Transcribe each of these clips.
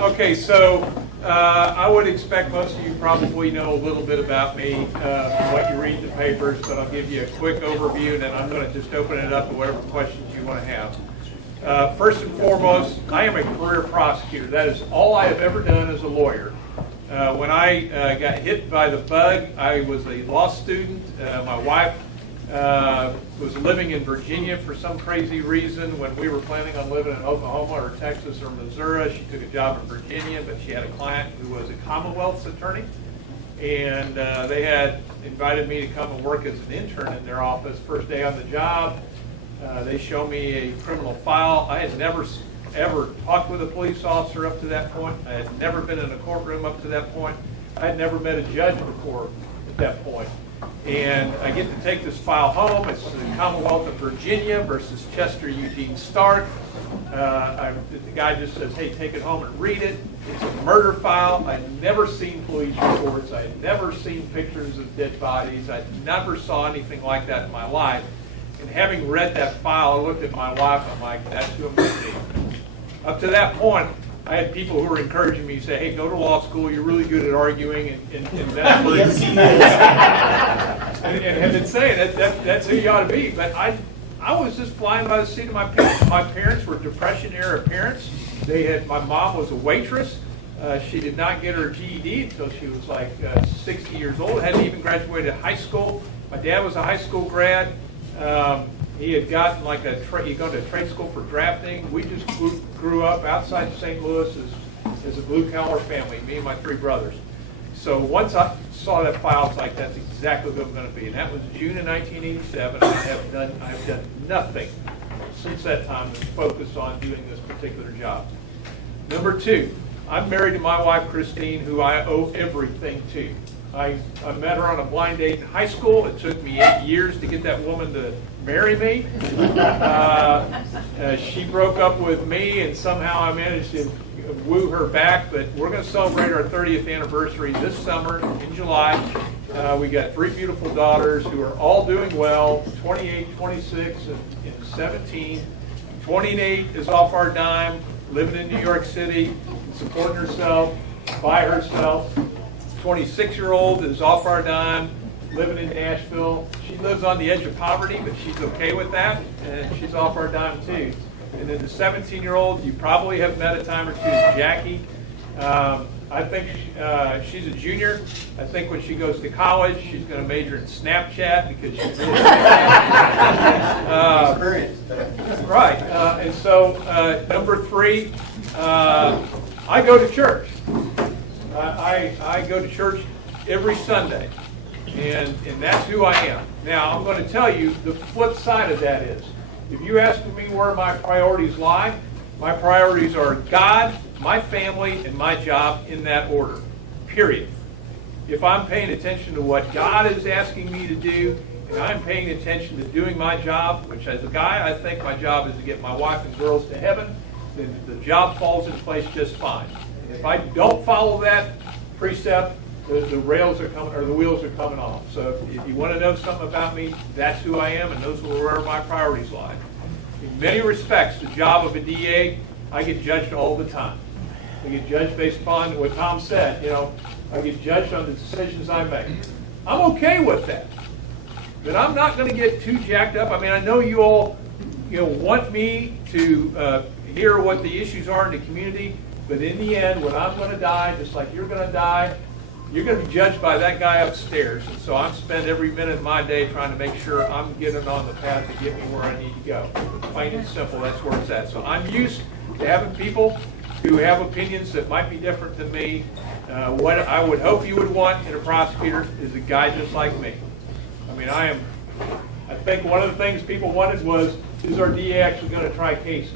Okay, so I would expect most of you probably know a little bit about me from what you read in the papers, but I'll give you a quick overview, and then I'm going to just open it up to whatever questions you want to have. First and foremost, I am a career prosecutor. That is all I have ever done as a lawyer. When I got hit by the bug, I was a law student. My wife was living in Virginia for some crazy reason. When we were planning on living in Oklahoma or Texas or Missouri, she took a job in Virginia, but she had a client who was a Commonwealth's attorney, and they had invited me to come and work as an intern in their office. First day on the job, they show me a criminal file. I had never ever talked with a police officer up to that point. I had never been in a courtroom up to that point. I had never met a judge before at that point. And I get to take this file home. It's the Commonwealth of Virginia versus Chester Eugene Stark. The guy just says, hey, take it home and read it. It's a murder file. I'd never seen police reports. I had never seen pictures of dead bodies. I never saw anything like that in my life. And having read that file, I looked at my wife, I'm like, that's who I'm going to be. Up to that point, I had people who were encouraging me to say, hey, go to law school, you're really good at arguing, and that's where yes, he is. and have been saying that's who you ought to be. But I was just flying by the seat of my pants. My parents were Depression-era parents. My mom was a waitress. She did not get her GED until she was like 60 years old, hadn't even graduated high school. My dad was a high school grad. He had gotten like he'd gone to a trade school for drafting. We just grew up outside St. Louis as a blue-collar family, me and my three brothers. So once I saw that file, it's like, that's exactly what I'm going to be. And that was June of 1987. I have done nothing since that time to focus on doing this particular job. Number two, I'm married to my wife, Christine, who I owe everything to. I met her on a blind date in high school. It took me 8 years to get that woman to marry me. She broke up with me, and somehow I managed to woo her back. But we're going to celebrate our 30th anniversary this summer in July. We got three beautiful daughters who are all doing well, 28, 26, and 17. 28 is off our dime, living in New York City, supporting herself by herself. 26-year-old is off our dime, living in Nashville. She lives on the edge of poverty, but she's okay with that, and she's off our dime too. And then the 17-year-old, you probably have met a time or two, is Jackie. I think she's a junior. I think when she goes to college, she's going to major in Snapchat because she's really experienced. Right. And so number three, I go to church. I go to church every Sunday, and that's who I am. Now, I'm going to tell you the flip side of that is, if you ask me where my priorities lie, my priorities are God, my family, and my job in that order, period. If I'm paying attention to what God is asking me to do, and I'm paying attention to doing my job, which as a guy, I think my job is to get my wife and girls to heaven, then the job falls in place just fine. If I don't follow that precept, the rails are coming, or the wheels are coming off. So if you want to know something about me, that's who I am, and those are where my priorities lie. In many respects, the job of a DA, I get judged all the time. I get judged based upon what Tom said. I get judged on the decisions I make. I'm okay with that, but I'm not going to get too jacked up. I mean, I know you all, want me to hear what the issues are in the community. But in the end, when I'm going to die, just like you're going to die, you're going to be judged by that guy upstairs. And so I spend every minute of my day trying to make sure I'm getting on the path to get me where I need to go. Plain and simple, that's where it's at. So I'm used to having people who have opinions that might be different than me. What I would hope you would want in a prosecutor is a guy just like me. I mean, I think one of the things people wanted was, is our DA actually going to try cases?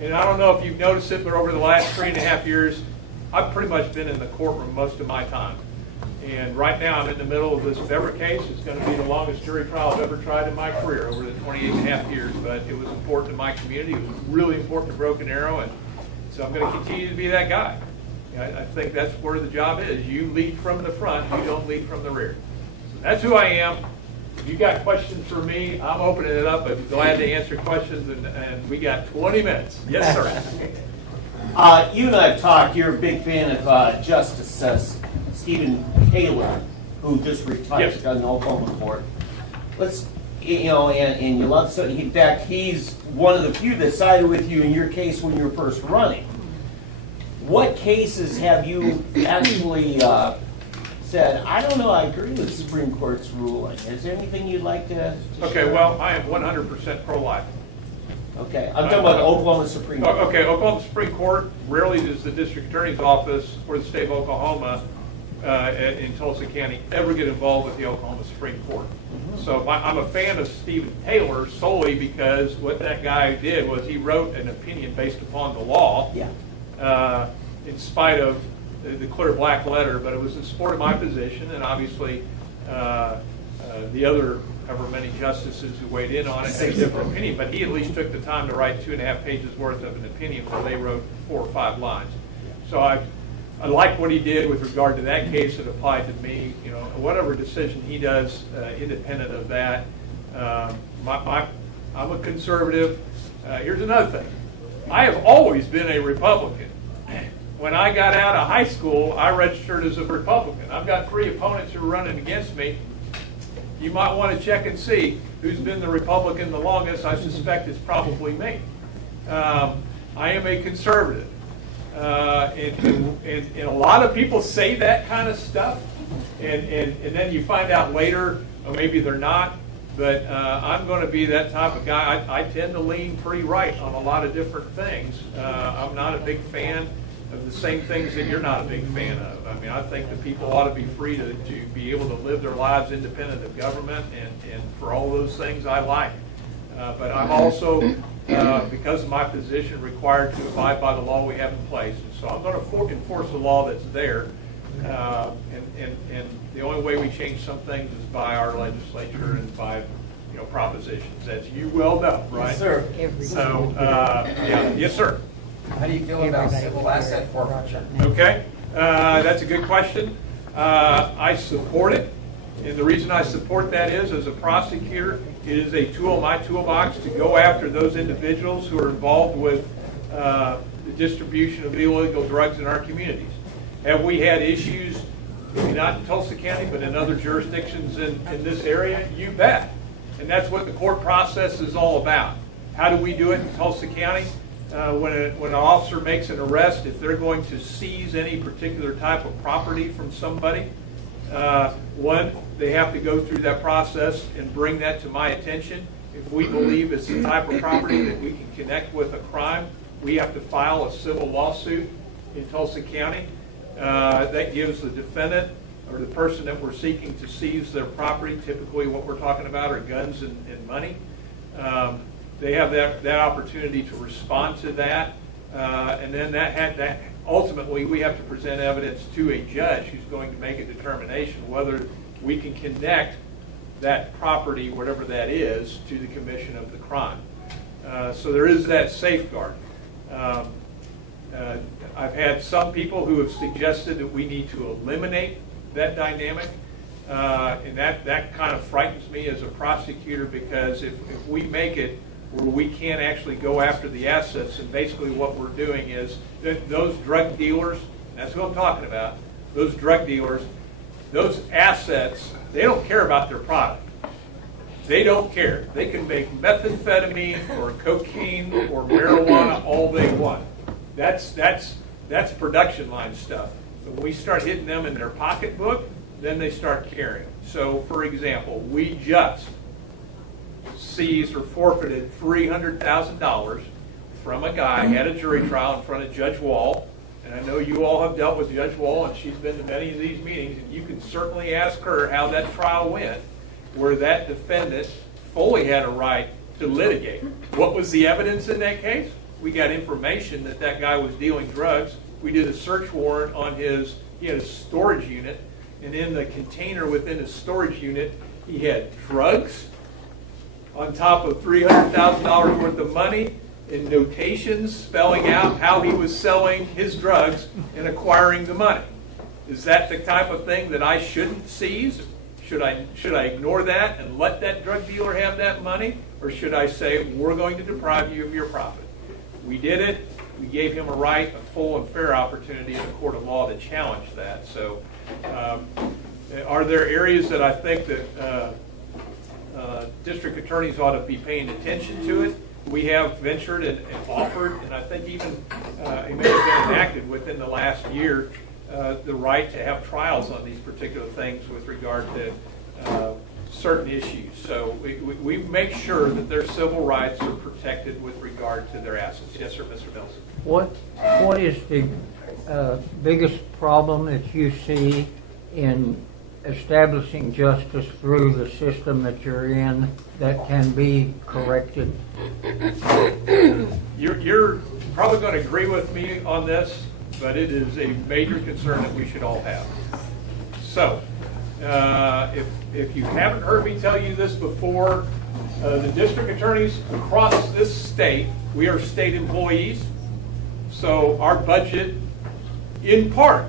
And I don't know if you've noticed it, but over the last 3.5 years, I've pretty much been in the courtroom most of my time. And right now, I'm in the middle of this Bever case. It's going to be the longest jury trial I've ever tried in my career, over the 28.5 years. But it was important to my community. It was really important to Broken Arrow. And so I'm going to continue to be that guy. I think that's where the job is. You lead from the front. You don't lead from the rear. So that's who I am. If you got questions for me, I'm opening it up. I'd be glad to answer questions, and we got 20 minutes. Yes, sir. You and I have talked. You're a big fan of Justice Stephen Taylor, who just retired Yes. on the Oklahoma court. Let's, and you love, so in fact, he's one of the few that sided with you in your case when you were first running. What cases have you actually said, I don't know, I agree with the Supreme Court's ruling? Is there anything you'd like to Okay, share? well, I am 100% pro-life. Okay, I'm talking about the Oklahoma Supreme Court. Okay, Oklahoma Supreme Court, rarely does the district attorney's office or the state of Oklahoma in Tulsa County ever get involved with the Oklahoma Supreme Court. So I'm a fan of Stephen Taylor solely because what that guy did was he wrote an opinion based upon the law. Yeah. In spite of the clear black letter, but it was in support of my position, and obviously the other however many justices who weighed in on it had a different opinion, but he at least took the time to write 2.5 pages worth of an opinion where they wrote 4 or 5 lines. So I like what he did with regard to that case that applied to me. Whatever decision he does, independent of that, I'm a conservative. Here's another thing. I have always been a Republican. When I got out of high school, I registered as a Republican. I've got 3 opponents who are running against me. You might want to check and see who's been the Republican the longest. I suspect it's probably me. I am a conservative. And a lot of people say that kind of stuff, and then you find out later, or maybe they're not. But I'm going to be that type of guy. I tend to lean pretty right on a lot of different things. I'm not a big fan of the same things that you're not a big fan of. I mean, I think that people ought to be free to be able to live their lives independent of government, and for all those things I like. But I'm also, because of my position, required to abide by the law we have in place. And so I'm going to enforce the law that's there. And the only way we change some things is by our legislature and by propositions, as you well know, right? Yes, sir. So, yeah, yes, sir. How do you feel about civil asset forfeiture? Okay, that's a good question. I support it, and the reason I support that is, as a prosecutor, it is a tool in my toolbox to go after those individuals who are involved with the distribution of illegal drugs in our communities. Have we had issues, maybe not in Tulsa County, but in other jurisdictions in this area? You bet. And that's what the court process is all about. How do we do it in Tulsa County? When an officer makes an arrest, if they're going to seize any particular type of property from somebody, one, they have to go through that process and bring that to my attention. If we believe it's the type of property that we can connect with a crime, we have to file a civil lawsuit in Tulsa County. That gives the defendant or the person that we're seeking to seize their property, typically what we're talking about are guns and money. They have that opportunity to respond to that, and then that ultimately we have to present evidence to a judge who's going to make a determination whether we can connect that property, whatever that is, to the commission of the crime. So there is that safeguard. I've had some people who have suggested that we need to eliminate that dynamic, and that kind of frightens me as a prosecutor, because if we make it where we can't actually go after the assets, and basically what we're doing is that those drug dealers, that's what I'm talking about, those drug dealers, those assets, they don't care about their product. They don't care. They can make methamphetamine or cocaine or marijuana all they want. That's production line stuff. But when we start hitting them in their pocketbook, then they start caring. So, for example, we just seized or forfeited $300,000 from a guy who had a jury trial in front of Judge Wall. And I know you all have dealt with Judge Wall, and she's been to many of these meetings, and you can certainly ask her how that trial went, where that defendant fully had a right to litigate. What was the evidence in that case? We got information that that guy was dealing drugs. We did a search warrant on he had a storage unit, and in the container within his storage unit, he had drugs on top of $300,000 worth of money and notations spelling out how he was selling his drugs and acquiring the money. Is that the type of thing that I shouldn't seize? Should I ignore that and let that drug dealer have that money? Or should I say, we're going to deprive you of your profit? We did it. we gave him a right, a full and fair opportunity in a court of law to challenge that. So are there areas that I think that district attorneys ought to be paying attention to it? We have ventured and offered, and I think even it may have been enacted within the last year, the right to have trials on these particular things with regard to certain issues. So we make sure that their civil rights are protected with regard to their assets. Yes, sir, Mr. Nelson. What is the biggest problem that you see in establishing justice through the system that you're in that can be corrected? You're probably going to agree with me on this, but it is a major concern that we should all have. So, if you haven't heard me tell you this before, the district attorneys across this state, we are state employees, so our budget, in part,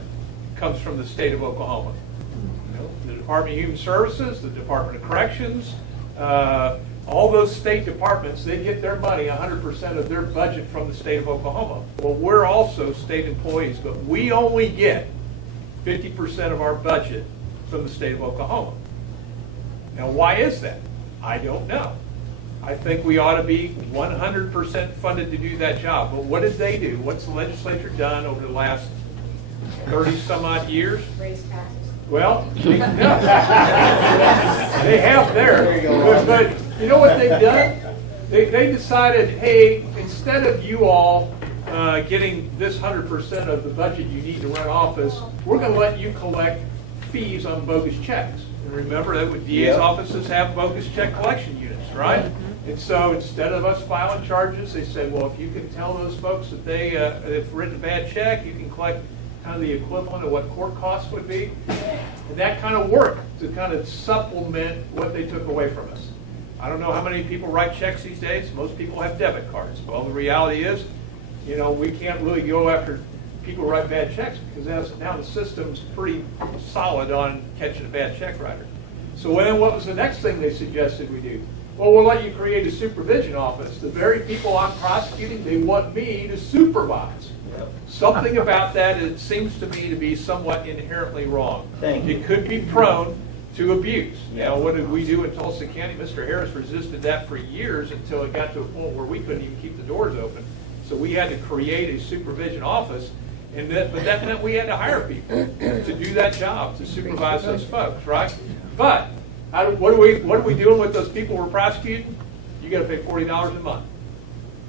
comes from the state of Oklahoma. The Department of Human Services, the Department of Corrections, all those state departments, they get their money, 100% of their budget from the state of Oklahoma. Well, we're also state employees, but we only get 50% of our budget from the state of Oklahoma. Now, why is that? I don't know. I think we ought to be 100% funded to do that job. But what did they do? What's the legislature done over the last 30 some odd years? Raise taxes. Well, they have there. But you know what they've done? They decided, hey, instead of you all getting this 100% of the budget you need to run office, we're going to let you collect fees on bogus checks. And remember that with DA's offices have bogus check collection units, right? And so instead of us filing charges, they said, well, if you can tell those folks that they've written a bad check, you can collect kind of the equivalent of what court costs would be. And that kind of worked to kind of supplement what they took away from us. I don't know how many people write checks these days. Most people have debit cards. Well, the reality is, you know, we can't really go after people who write bad checks because now the system's pretty solid on catching a bad check writer. So then what was the next thing they suggested we do? Well, we'll let you create a supervision office. The very people I'm prosecuting, they want me to supervise. Something about that, it seems to me to be somewhat inherently wrong. It could be prone to abuse. Now, what did we do in Tulsa County? Mr. Harris resisted that for years until it got to a point where we couldn't even keep the doors open. So we had to create a supervision office, but that meant we had to hire people to do that job, to supervise those folks, right? But what are we doing with those people we're prosecuting? You got to pay $40 a month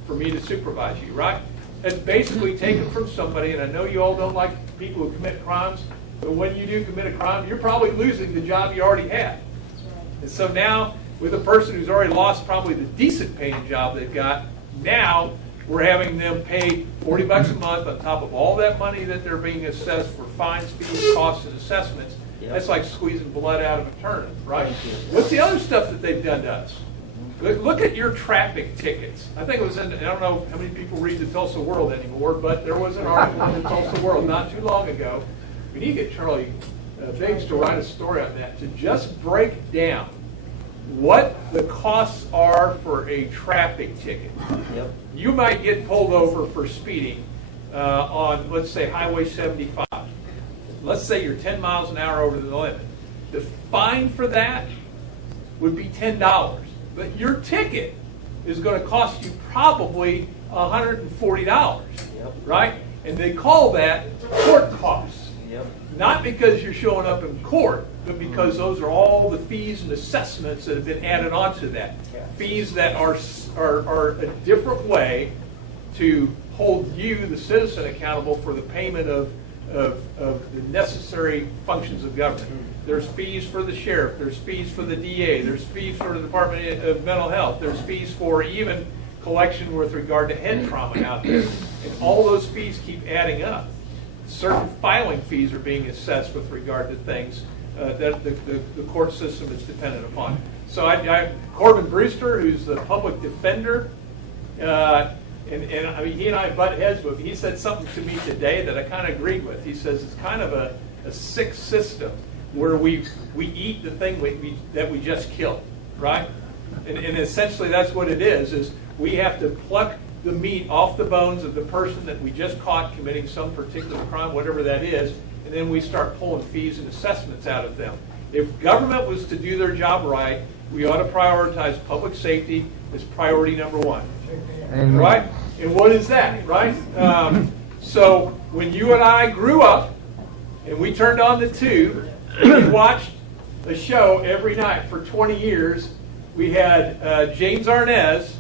for me to supervise you, right? That's basically taken from somebody, and I know you all don't like people who commit crimes, but when you do commit a crime, you're probably losing the job you already had. And so now, with a person who's already lost probably the decent paying job they've got, now we're having them pay $40 a month on top of all that money that they're being assessed for fines, fees, costs, and assessments. That's like squeezing blood out of a turnip, right? What's the other stuff that they've done to us? Look at your traffic tickets. I think it was I don't know how many people read the Tulsa World anymore, but there was an article in the Tulsa World not too long ago. We need to get Charlie Biggs to write a story on that, to just break down what the costs are for a traffic ticket. You might get pulled over for speeding on, let's say, Highway 75. Let's say you're 10 miles an hour over the limit. The fine for that would be $10. But your ticket is going to cost you probably $140, right? And they call that court costs. Not because you're showing up in court, but because those are all the fees and assessments that have been added onto that. Fees that are a different way to hold you, the citizen, accountable for the payment of the necessary functions of government. There's fees for the sheriff, there's fees for the DA, there's fees for the Department of Mental Health, there's fees for even collection with regard to head trauma out there. And all those fees keep adding up. Certain filing fees are being assessed with regard to things that the court system is dependent upon. So Corbin Brewster, who's the public defender, and I mean, he and I butt heads with. He said something to me today that I kind of agreed with. He says it's kind of a sick system where we eat the thing that we just killed, right? And essentially that's what it is we have to pluck the meat off the bones of the person that we just caught committing some particular crime, whatever that is, and then we start pulling fees and assessments out of them. If government was to do their job right, we ought to prioritize public safety as priority number one. Amen. Right? And what is that, right? So when you and I grew up and we turned on the tube, we watched a show every night for 20 years. We had James Arnaz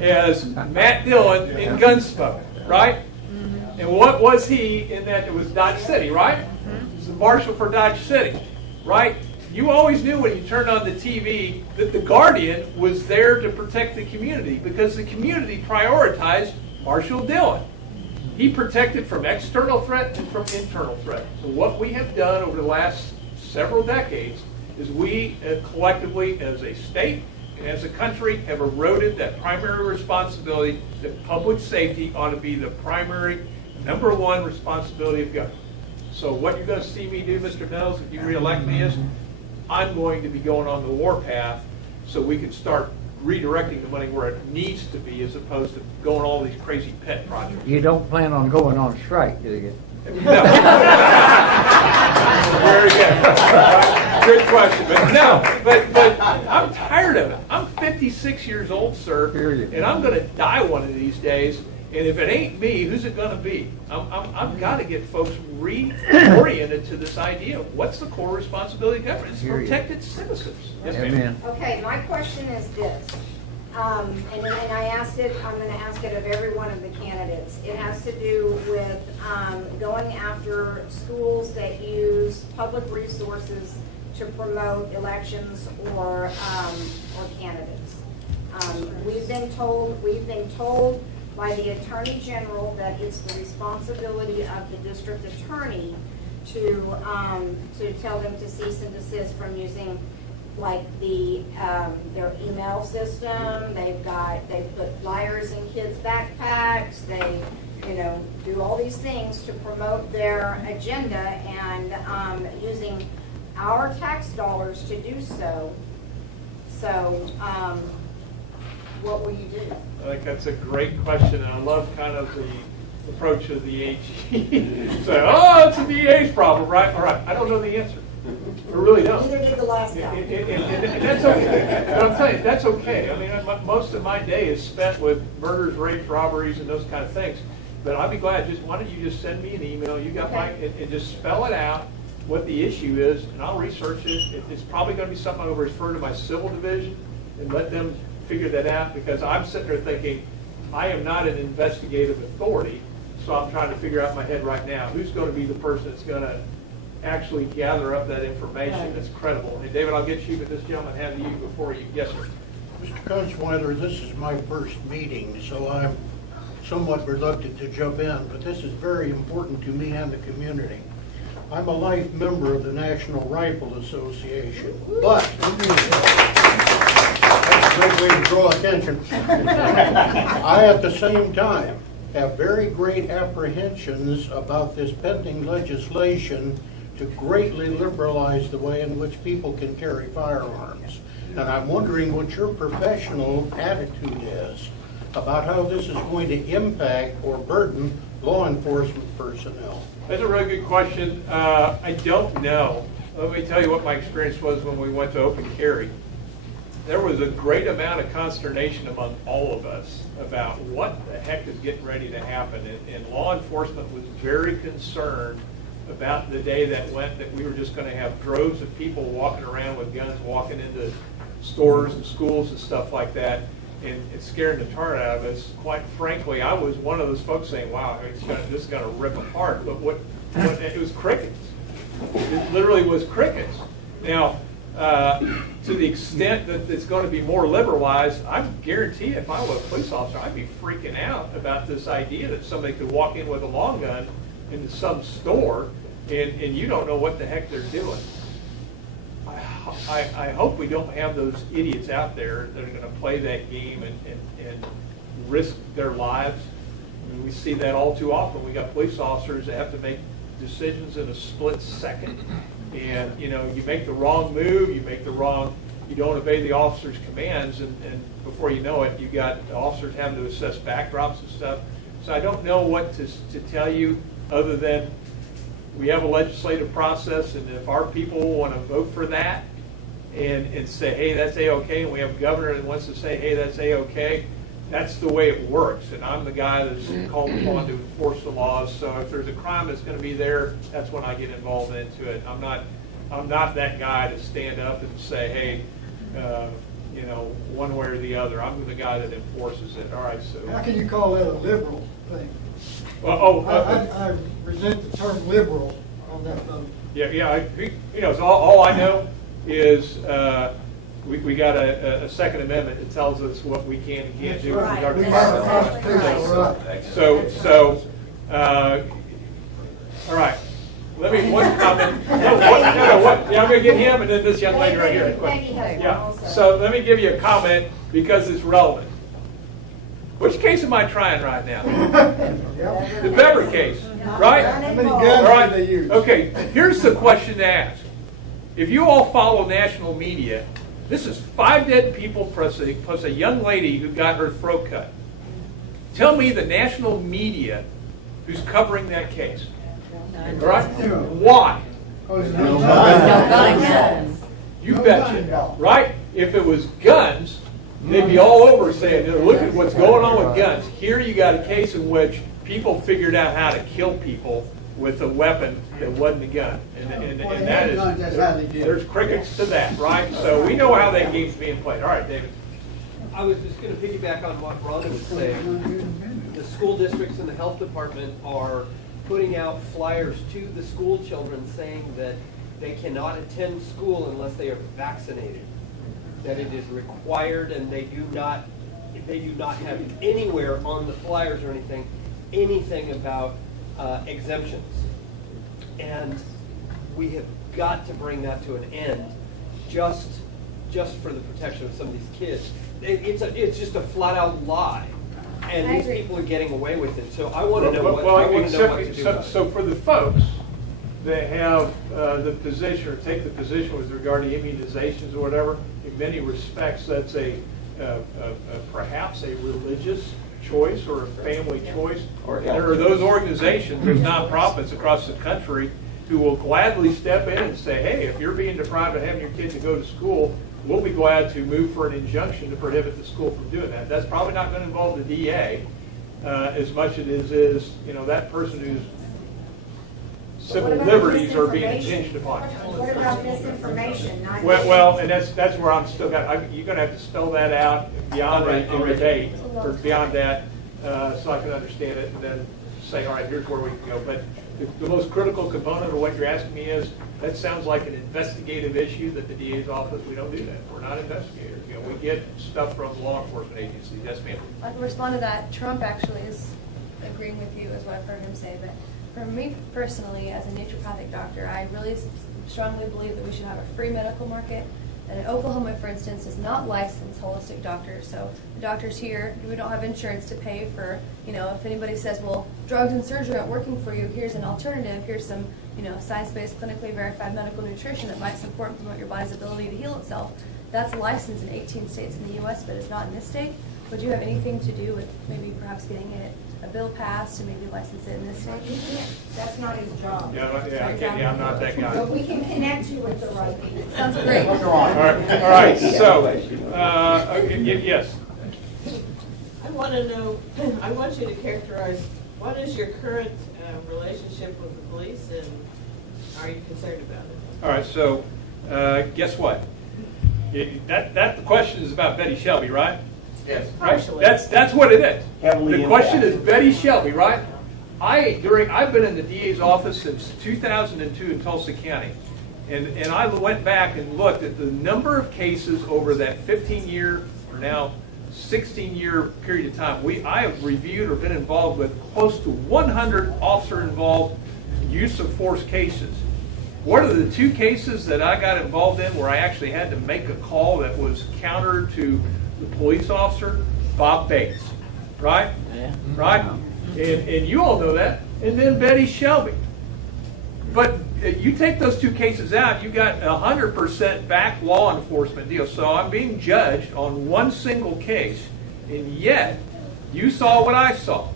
as Matt Dillon in Gunsmoke, right? And what was he in that? It was Dodge City, right? He was the marshal for Dodge City, right? You always knew when you turned on the TV that the Guardian was there to protect the community because the community prioritized Marshal Dillon. He protected from external threat and from internal threat. So what we have done over the last several decades is we collectively as a state and as a country have eroded that primary responsibility that public safety ought to be the primary number one responsibility of government. So what you're going to see me do, Mr. Mills, if you reelect me, is I'm going to be going on the warpath so we can start redirecting the money where it needs to be as opposed to going all these crazy pet projects. You don't plan on going on strike, do you? No. Very good. Good question. But no, but I'm tired of it. I'm 56 years old, sir, and I'm going to die one of these days. And if it ain't me, who's it going to be? I've got to get folks reoriented to this idea of what's the core responsibility of government? It's to protect its citizens. Yes, ma'am. Amen. Okay, my question is this, and I asked it, I'm going to ask it of every one of the candidates. It has to do with going after schools that use public resources to promote elections or candidates. We've been told by the Attorney General that it's the responsibility of the district attorney to tell them to cease and desist from using like their email system. They've put flyers in kids' backpacks. They do all these things to promote their agenda and using our tax dollars to do so. So what will you do? I think that's a great question, and I love kind of the approach of the AG. So, oh, it's the DA's problem, right? All right, I don't know the answer. I really don't. Neither did the last guy. And that's okay. But I'm telling you, that's okay. I mean, most of my day is spent with murders, rapes, robberies, and those kind of things. But I'd be glad. Why don't you just send me an email? You got my, and just spell it out what the issue is, and I'll research it. It's probably going to be something I'll refer to my civil division and let them figure that out, because I'm sitting there thinking I am not an investigative authority, so I'm trying to figure out in my head right now who's going to be the person that's going to actually gather up that information that's credible. And David, I'll get you, but this gentleman have you before you. Yes, sir. Mr. Kunzweiler, this is my first meeting, so I'm somewhat reluctant to jump in, but this is very important to me and the community. I'm a life member of the National Rifle Association, but that's a great way to draw attention. I, at the same time, have very great apprehensions about this pending legislation to greatly liberalize the way in which people can carry firearms. And I'm wondering what your professional attitude is about how this is going to impact or burden law enforcement personnel. That's a really good question. I don't know. Let me tell you what my experience was when we went to open carry. There was a great amount of consternation among all of us about what the heck is getting ready to happen. And law enforcement was very concerned about the day that went that we were just going to have droves of people walking around with guns, walking into stores and schools and stuff like that, and it's scaring the tar out of us. Quite frankly, I was one of those folks saying, wow, this is going to rip apart. But it was crickets. It literally was crickets. Now, to the extent that it's going to be more liberalized, I guarantee if I were a police officer, I'd be freaking out about this idea that somebody could walk in with a long gun into some store and you don't know what the heck they're doing. I hope we don't have those idiots out there that are going to play that game and risk their lives. I mean, we see that all too often. We got police officers that have to make decisions in a split second. And, you make the wrong move, you you don't obey the officer's commands, and before you know it, you got the officers having to assess backdrops and stuff. So I don't know what to tell you other than we have a legislative process, and if our people want to vote for that and say, hey, that's A-OK, and we have a governor that wants to say, hey, that's A-OK, that's the way it works. And I'm the guy that's called upon to enforce the laws. So if there's a crime that's going to be there, that's when I get involved into it. I'm not that guy to stand up and say, hey, you know, one way or the other. I'm the guy that enforces it. All right, so. How can you call that a liberal thing? Well, I resent the term liberal on that note. Yeah. You know, so all I know is we got a Second Amendment that tells us what we can and can't do. Right. With regard to That's firearms. exactly So, all right. Let me one comment. Yeah, I'm going to get him and then this young lady right here. Peggy has one Yeah. also. So let me give you a comment because it's relevant. Which case am I trying right now? The Bever case, right? How many All guns right. do they use? Okay, here's the question to ask. If you all follow national media, this is 5 dead people plus a young lady who got her throat cut. Tell me the national media who's covering that case. All right? Why? You betcha. Right? If it was guns, they'd be all over saying, look at what's going on with guns. Here you got a case in which people figured out how to kill people with a weapon that wasn't a gun. And that is, there's crickets to that, right? So we know how that game's being played. All right, David. I was just going to piggyback on what Rhonda was saying. The school districts and the health department are putting out flyers to the school children saying that they cannot attend school unless they are vaccinated. That it is required, and they do not have anywhere on the flyers or anything about exemptions. And we have got to bring that to an end, just for the protection of some of these kids. It's just a flat out lie, and I these agree. people are getting away with it. So I want to know what to do. So for the folks that have the position or take the position with regard to immunizations or whatever, in many respects that's perhaps a religious choice or a family choice. And there are those organizations, there's nonprofits across the country who will gladly step in and say, hey, if you're being deprived of having your kids to go to school, we'll be glad to move for an injunction to prohibit the school from doing that. That's probably not going to involve the DA as much as it is, you know, that person whose civil What about liberties are being misinformation? impinged upon. What about misinformation? Well, and that's where I'm still you're going to have to spell that out beyond a debate or beyond that, so I can understand it, and then say, all right, here's where we can go. But the most critical component of what you're asking me is that sounds like an investigative issue that the DA's office. We don't do that. We're not investigators. You know, we get stuff from law enforcement agencies. Yes, ma'am. I can respond to that. Trump actually is agreeing with you, is what I've heard him say. But for me personally, as a naturopathic doctor, I really strongly believe that we should have a free medical market. And in Oklahoma, for instance, does not license holistic doctors. So the doctors here, we don't have insurance to pay for, you know, if anybody says, well, drugs and surgery aren't working for you, here's an alternative, here's some, you know, science-based, clinically verified medical nutrition that might support and promote your body's ability to heal itself. That's licensed in 18 states in the U.S., but it's not in this state. Would you have anything to do with maybe perhaps getting a bill passed to maybe license it in this state? He can't, that's not his job. I'm not that guy. But we can connect you with the right people. Sounds great. All right. So, yes. I want to know, I want you to characterize, what is your current relationship with the police, and are you concerned about it? All right. So, guess what? The question is about Betty Shelby, right? Yes. Right? Partially. That's what it is. Heavily The question is impacted. Betty Shelby, right? I've been in the DA's office since 2002 in Tulsa County, and I went back and looked at the number of cases over that 15-year or now 16-year period of time. I have reviewed or been involved with close to 100 officer-involved use of force cases. One of the 2 cases that I got involved in where I actually had to make a call that was counter to the police officer, Bob Bates, right? Yeah. Right? And you all know that. And then Betty Shelby. But you take those two cases out, you got 100% back law enforcement deal. So I'm being judged on one single case, and yet you saw what I saw.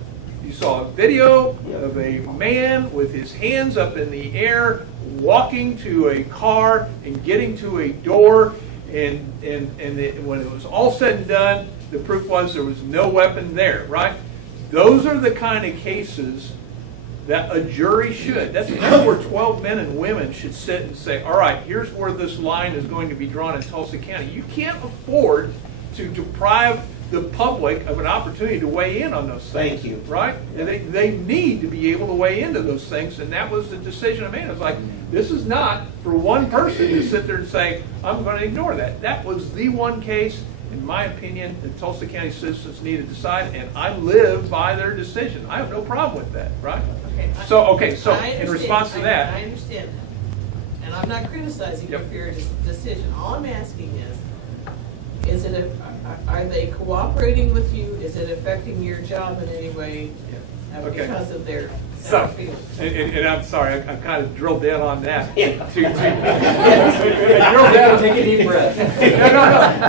You saw a video of a man with his hands up in the air, walking to a car and getting to a door, and when it was all said and done, the proof was there was no weapon there, right? Those are the kind of cases that a jury should. That's where 12 men and women should sit and say, all right, here's where this line is going to be drawn in Tulsa County. You can't afford to deprive the public of an opportunity to weigh in on those things. Thank you. Right? And they need to be able to weigh into those things, and that was the decision I made. I was like, this is not for one person to sit there and say, I'm going to ignore that. That was the one case, in my opinion, that Tulsa County citizens need to decide, and I live by their decision. I have no problem with that, right? So in response to that. I understand that. And I'm not criticizing you for your decision. All I'm asking is are they cooperating with you? Is it affecting your job in any way because of their feelings? And I'm sorry, I kind of drilled down on that. Yeah. Drilled down. Take a deep breath.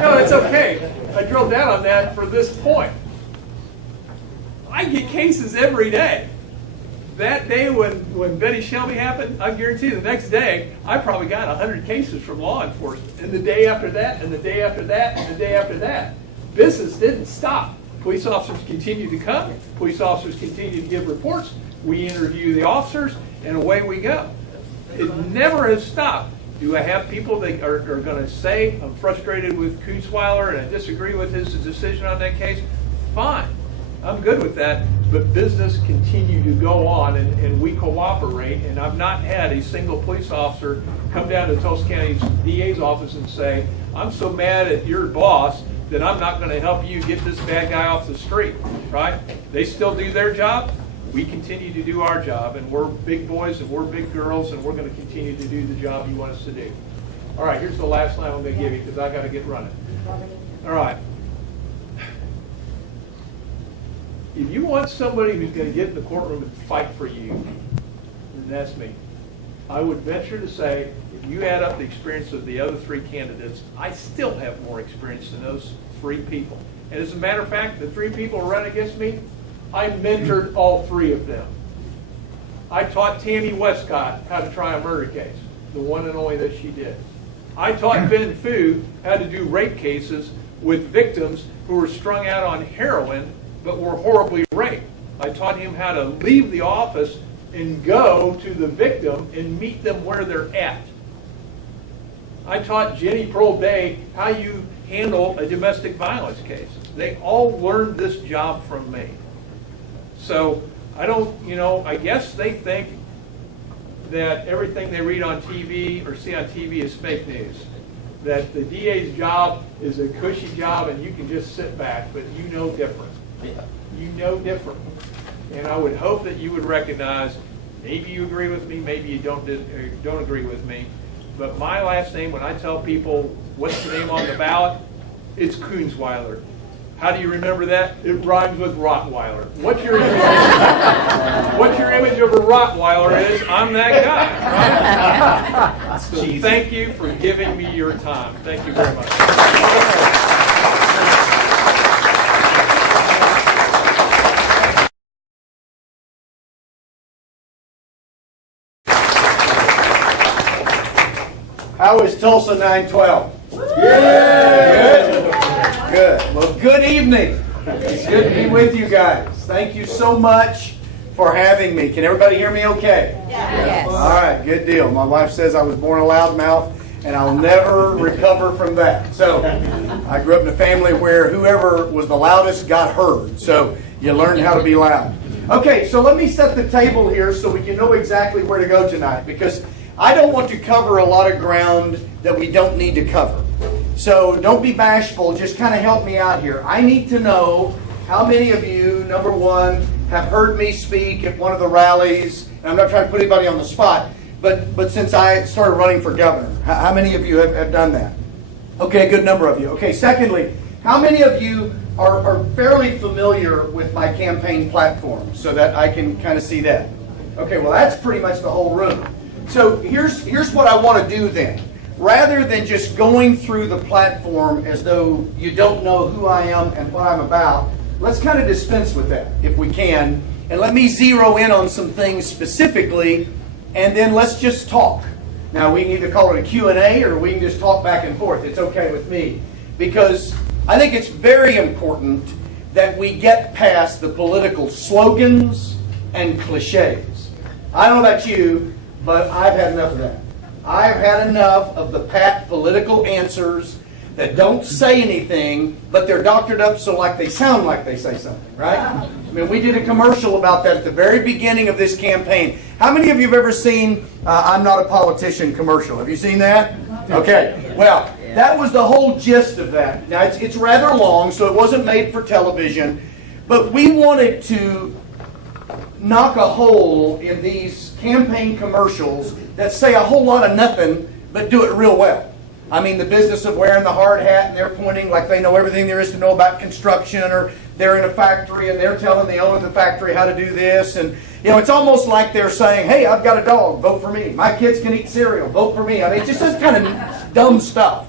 No, it's okay. I drilled down on that for this point. I get cases every day. That day when Betty Shelby happened, I guarantee you the next day, I probably got 100 cases from law enforcement. And the day after that, and the day after that, and the day after that. Business didn't stop. Police officers continued to come. Police officers continued to give reports. We interview the officers, and away we go. It never has stopped. Do I have people that are going to say, I'm frustrated with Kunzweiler and I disagree with his decision on that case? Fine. I'm good with that, but business continued to go on, and we cooperate, and I've not had a single police officer come down to Tulsa County's DA's office and say, I'm so mad at your boss that I'm not going to help you get this bad guy off the street, right? They still do their job. We continue to do our job, and we're big boys and we're big girls, and we're going to continue to do the job you want us to do. All right, here's the last line I'm going to give you because I got to get running. All right. If you want somebody who's going to get in the courtroom and fight for you, then that's me. I would venture to say, if you add up the experience of the other three candidates, I still have more experience than those three people. And as a matter of fact, the three people who run against me, I mentored all three of them. I taught Tammy Westcott how to try a murder case, the one and only that she did. I taught Ben Fu how to do rape cases with victims who were strung out on heroin but were horribly raped. I taught him how to leave the office and go to the victim and meet them where they're at. I taught Jenny Pearl Day how you handle a domestic violence case. They all learned this job from me. So I guess they think that everything they read on TV or see on TV is fake news. That the DA's job is a cushy job and you can just sit back, but you know different. You know different. And I would hope that you would recognize, maybe you agree with me, maybe you don't agree with me, but my last name, when I tell people what's the name on the ballot, it's Kunzweiler. How do you remember that? It rhymes with Rottweiler. What's your image of a Rottweiler is? I'm that guy. Right? So thank you for giving me your time. Thank you very much. How is Tulsa 9.12? Good. Good. Well, good evening. It's good to be with you guys. Thank you so much for having me. Can everybody hear me okay? Yes. All right, good deal. My wife says I was born a loudmouth, and I'll never recover from that. So I grew up in a family where whoever was the loudest got heard. So you learn how to be loud. Okay, so let me set the table here so we can know exactly where to go tonight, because I don't want to cover a lot of ground that we don't need to cover. So don't be bashful, just kind of help me out here. I need to know how many of you, number one, have heard me speak at one of the rallies. And I'm not trying to put anybody on the spot, but since I started running for governor, how many of you have done that? Okay, a good number of you. Okay, secondly, how many of you are fairly familiar with my campaign platform so that I can kind of see that? Okay, well, that's pretty much the whole room. So here's what I want to do then. Rather than just going through the platform as though you don't know who I am and what I'm about, let's kind of dispense with that if we can. And let me zero in on some things specifically, and then let's just talk. Now, we can either call it a Q&A or we can just talk back and forth. It's okay with me. Because I think it's very important that we get past the political slogans and cliches. I don't know about you, but I've had enough of that. I've had enough of the pat political answers that don't say anything, but they're doctored up so like they sound like they say something, right? I mean, we did a commercial about that at the very beginning of this campaign. How many of you have ever seen I'm Not a Politician commercial? Have you seen that? Okay. Well, that was the whole gist of that. Now, it's rather long, so it wasn't made for television, but we wanted to knock a hole in these campaign commercials that say a whole lot of nothing, but do it real well. I mean, the business of wearing the hard hat and they're pointing like they know everything there is to know about construction, or they're in a factory and they're telling the owner of the factory how to do this. And, you know, it's almost like they're saying, hey, I've got a dog, vote for me. My kids can eat cereal, vote for me. I mean, it's just this kind of dumb stuff.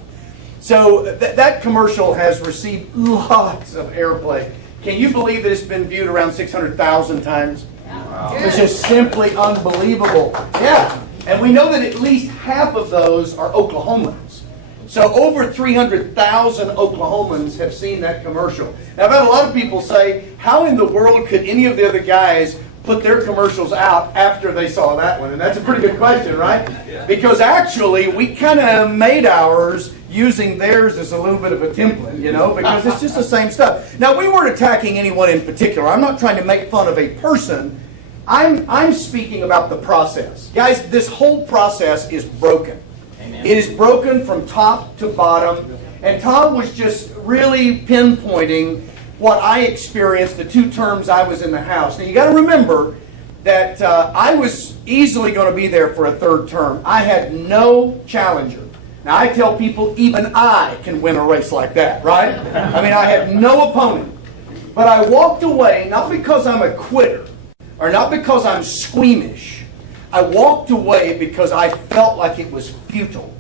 So that commercial has received lots of airplay. Can you believe that it's been viewed around 600,000 times? Wow. It's just simply unbelievable. Yeah. And we know that at least half of those are Oklahomans. So over 300,000 Oklahomans have seen that commercial. Now, I've had a lot of people say, how in the world could any of the other guys put their commercials out after they saw that one? And that's a pretty good question, right? Yeah. Because actually, we kind of made ours using theirs as a little bit of a template, you know, because it's just the same stuff. Now, we weren't attacking anyone in particular. I'm not trying to make fun of a person. I'm speaking about the process. Guys, this whole process is broken. Amen. It is broken from top to bottom. And Tom was just really pinpointing what I experienced the 2 terms I was in the House. Now, you got to remember that I was easily going to be there for a 3rd term. I had no challenger. Now, I tell people even I can win a race like that, right? I mean, I had no opponent. But I walked away not because I'm a quitter or not because I'm squeamish. I walked away because I felt like it was futile.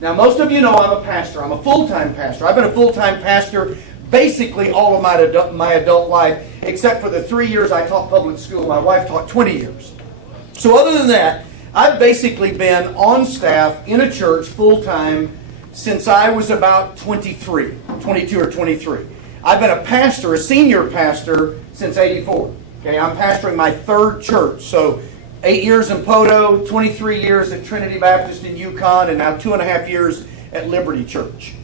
Now, most of you know I'm a pastor. I'm a full-time pastor. I've been a full-time pastor basically all of my adult life, except for the 3 years I taught public school. My wife taught 20 years. So other than that, I've basically been on staff in a church full-time since I was about 22 or 23. I've been a pastor, a senior pastor, since 84. Okay, I'm pastoring my 3rd church. So 8 years in Poto, 23 years at Trinity Baptist in Yukon, and now 2.5 years at Liberty Church.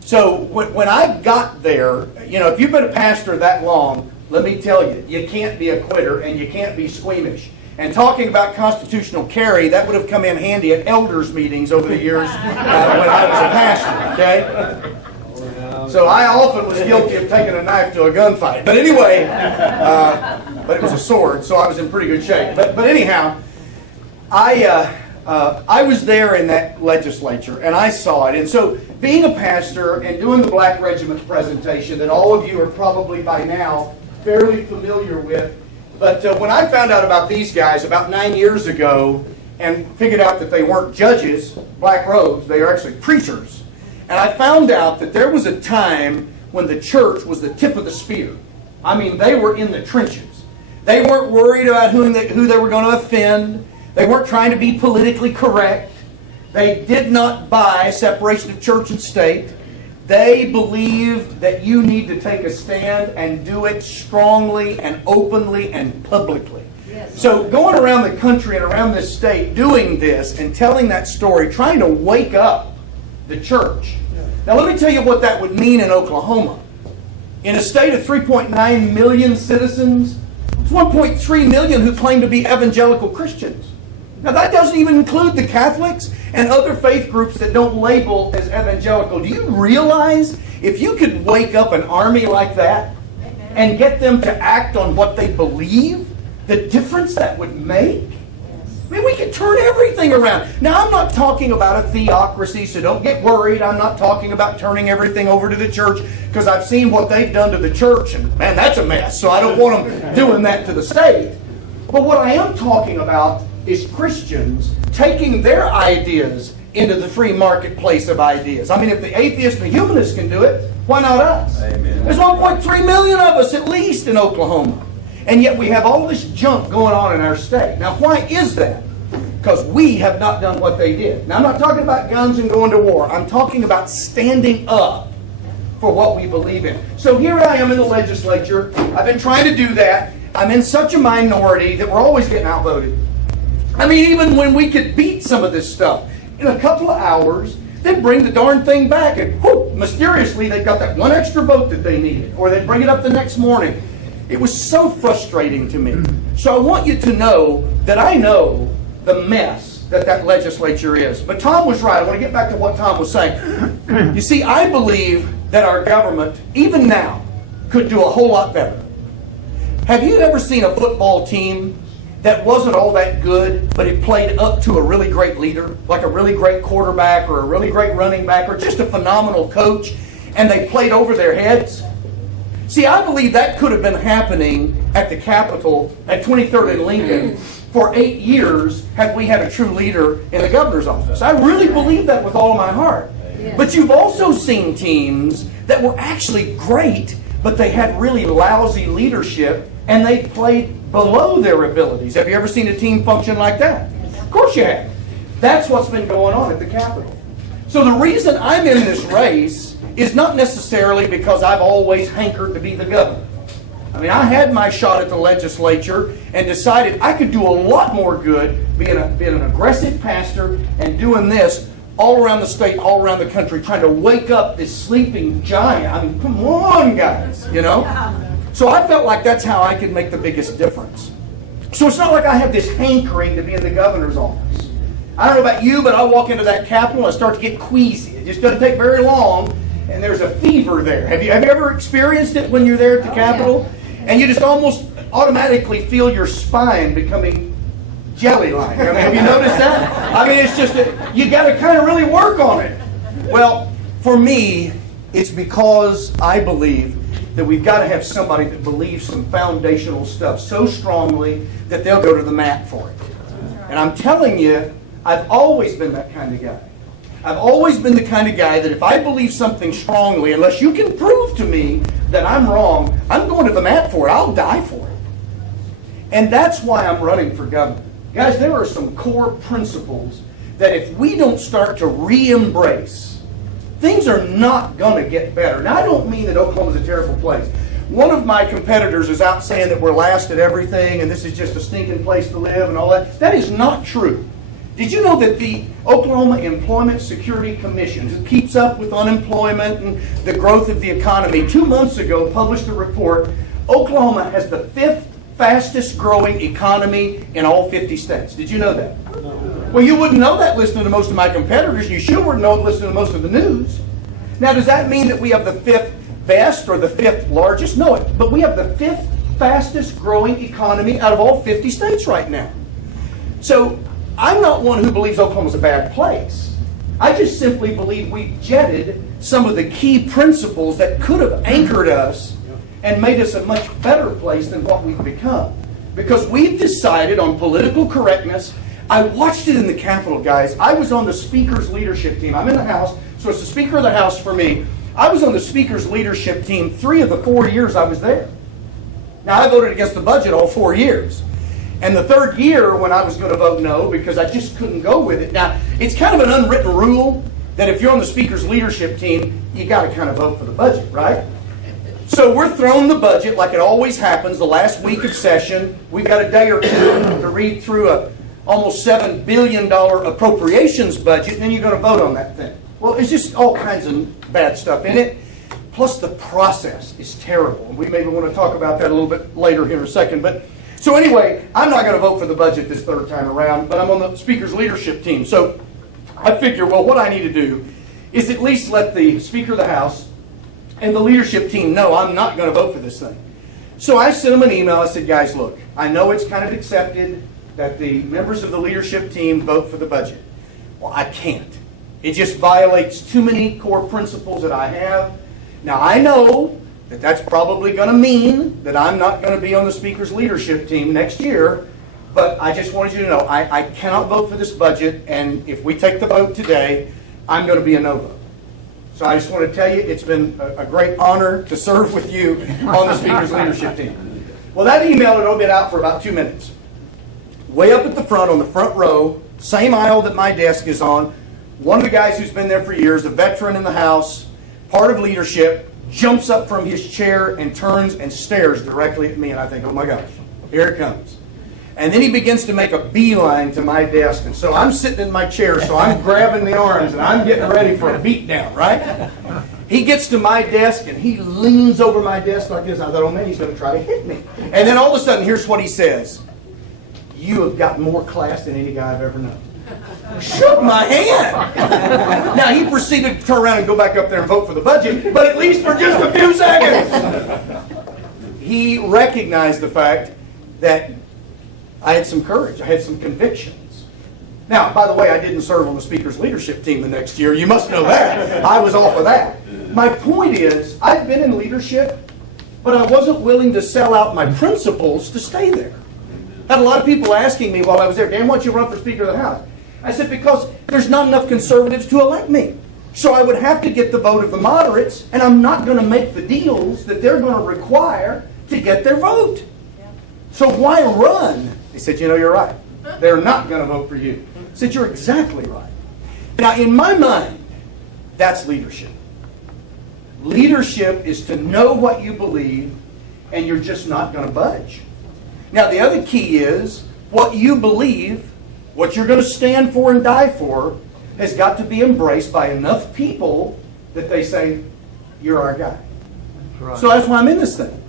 So when I got there, you know, if you've been a pastor that long, let me tell you, you can't be a quitter and you can't be squeamish. And talking about constitutional carry, that would have come in handy at elders meetings over the years when I was a pastor, okay? So I often was guilty of taking a knife to a gunfight. But anyway, but it was a sword, so I was in pretty good shape. But anyhow, I was there in that legislature, and I saw it. And so being a pastor and doing the Black Regiment presentation that all of you are probably by now fairly familiar with, but when I found out about these guys about 9 years ago and figured out that they weren't judges, black robes, they are actually preachers. And I found out that there was a time when the church was the tip of the spear. I mean, they were in the trenches. They weren't worried about who they were going to offend. They weren't trying to be politically correct. They did not buy separation of church and state. They believed that you need to take a stand and do it strongly and openly and publicly. Yes. So going around the country and around this state doing this and telling that story, trying to wake up the church. Now let me tell you what that would mean in Oklahoma. In a state of 3.9 million citizens, it's 1.3 million who claim to be evangelical Christians. Now that doesn't even include the Catholics and other faith groups that don't label as evangelical. Do you realize if you could wake up an army like that and get them to act on what they believe, the difference that would make? I mean, we could turn everything around. Now, I'm not talking about a theocracy, so don't get worried. I'm not talking about turning everything over to the church, because I've seen what they've done to the church, and man, that's a mess. So I don't want them doing that to the state. But what I am talking about is Christians taking their ideas into the free marketplace of ideas. I mean, if the atheists and the humanists can do it, why not us? Amen. There's 1.3 million of us at least in Oklahoma. And yet we have all this junk going on in our state. Now, why is that? Because we have not done what they did. Now, I'm not talking about guns and going to war. I'm talking about standing up for what we believe in. So here I am in the legislature. I've been trying to do that. I'm in such a minority that we're always getting outvoted. I mean, even when we could beat some of this stuff, in a couple of hours, they'd bring the darn thing back, and whoop, mysteriously they got that one extra vote that they needed, or they'd bring it up the next morning. It was so frustrating to me. So I want you to know that I know the mess that legislature is. But Tom was right. I want to get back to what Tom was saying. You see, I believe that our government, even now, could do a whole lot better. Have you ever seen a football team that wasn't all that good, but it played up to a really great leader, like a really great quarterback or a really great running back or just a phenomenal coach, and they played over their heads? See, I believe that could have been happening at the Capitol at 23rd and Lincoln for 8 years had we had a true leader in the governor's office. I really believe that with all of my heart. But you've also seen teams that were actually great, but they had really lousy leadership and they played below their abilities. Have you ever seen a team function like that? Of course you have. That's what's been going on at the Capitol. So the reason I'm in this race is not necessarily because I've always hankered to be the governor. I mean, I had my shot at the legislature and decided I could do a lot more good being an aggressive pastor and doing this all around the state, all around the country, trying to wake up this sleeping giant. I mean, come on, guys, you know? So I felt like that's how I could make the biggest difference. So it's not like I have this hankering to be in the governor's office. I don't know about you, but I walk into that Capitol and I start to get queasy. It just doesn't take very long, and there's a fever there. Have you ever experienced it when you're there at the Capitol? And you just almost automatically feel your spine becoming jelly-like. I mean, have you noticed that? I mean, it's just you got to kind of really work on it. Well, for me, it's because I believe that we've got to have somebody that believes some foundational stuff so strongly that they'll go to the mat for it. And I'm telling you, I've always been that kind of guy. I've always been the kind of guy that if I believe something strongly, unless you can prove to me that I'm wrong, I'm going to the mat for it. I'll die for it. And that's why I'm running for governor. Guys, there are some core principles that if we don't start to re-embrace, things are not going to get better. Now, I don't mean that Oklahoma's a terrible place. One of my competitors is out saying that we're last at everything and this is just a stinking place to live and all that. That is not true. Did you know that the Oklahoma Employment Security Commission, who keeps up with unemployment and the growth of the economy, 2 months ago published a report, Oklahoma has the 5th fastest growing economy in all 50 states. Did you know that? Well, you wouldn't know that listening to most of my competitors. You sure wouldn't know it listening to most of the news. Now, does that mean that we have the 5th best or the 5th largest? No, but we have the 5th fastest growing economy out of all 50 states right now. So, I'm not one who believes Oklahoma's a bad place. I just simply believe we've jetted some of the key principles that could have anchored us and made us a much better place than what we've become. Because we've decided on political correctness. I watched it in the Capitol, guys. I was on the Speaker's leadership team. I'm in the House, so it's the Speaker of the House for me. I was on the Speaker's leadership team 3 of the 4 years I was there. Now, I voted against the budget all 4 years. And the 3rd year when I was going to vote no because I just couldn't go with it. Now, it's kind of an unwritten rule that if you're on the Speaker's leadership team, you got to kind of vote for the budget, right? So we're thrown the budget like it always happens the last week of session. We've got a day or two to read through a almost $7 billion appropriations budget, and then you're going to vote on that thing. Well, it's just all kinds of bad stuff in it. Plus the process is terrible. We maybe want to talk about that a little bit later here in a second. But so anyway, I'm not going to vote for the budget this 3rd time around, but I'm on the Speaker's leadership team. So I figure, well, what I need to do is at least let the Speaker of the House and the leadership team know I'm not going to vote for this thing. So I sent them an email. I said, guys, look, I know it's kind of accepted that the members of the leadership team vote for the budget. Well, I can't. It just violates too many core principles that I have. Now, I know that that's probably going to mean that I'm not going to be on the Speaker's leadership team next year, But I just wanted you to know, I cannot vote for this budget, and if we take the vote today, I'm going to be a no vote. So I just want to tell you, it's been a great honor to serve with you on the Speaker's leadership team. Well, that email had only been out for about 2 minutes. Way up at the front, on the front row, same aisle that my desk is on, one of the guys who's been there for years, a veteran in the House, part of leadership, jumps up from his chair and turns and stares directly at me, and I think, oh my gosh, here it comes. And then he begins to make a beeline to my desk. And so I'm sitting in my chair, so I'm grabbing the arms, and I'm getting ready for a beatdown, right? He gets to my desk, and he leans over my desk like this. I thought, oh man, he's going to try to hit me. And then all of a sudden, here's what he says. You have got more class than any guy I've ever known. Shook my hand. Now, he proceeded to turn around and go back up there and vote for the budget, but at least for just a few seconds. He recognized the fact that I had some courage. I had some convictions. Now, by the way, I didn't serve on the Speaker's leadership team the next year. You must know that. I was off of that. My point is, I've been in leadership, but I wasn't willing to sell out my principles to stay there. I had a lot of people asking me while I was there, Dan, why don't you run for Speaker of the House? I said, because there's not enough conservatives to elect me. So I would have to get the vote of the moderates, and I'm not going to make the deals that they're going to require to get their vote. So why run? He said, you know, you're right. They're not going to vote for you. I said, you're exactly right. Now, in my mind, that's leadership. Leadership is to know what you believe, and you're just not going to budge. Now, the other key is what you believe, what you're going to stand for and die for, has got to be embraced by enough people that they say, you're our guy. That's right. So that's why I'm in this thing.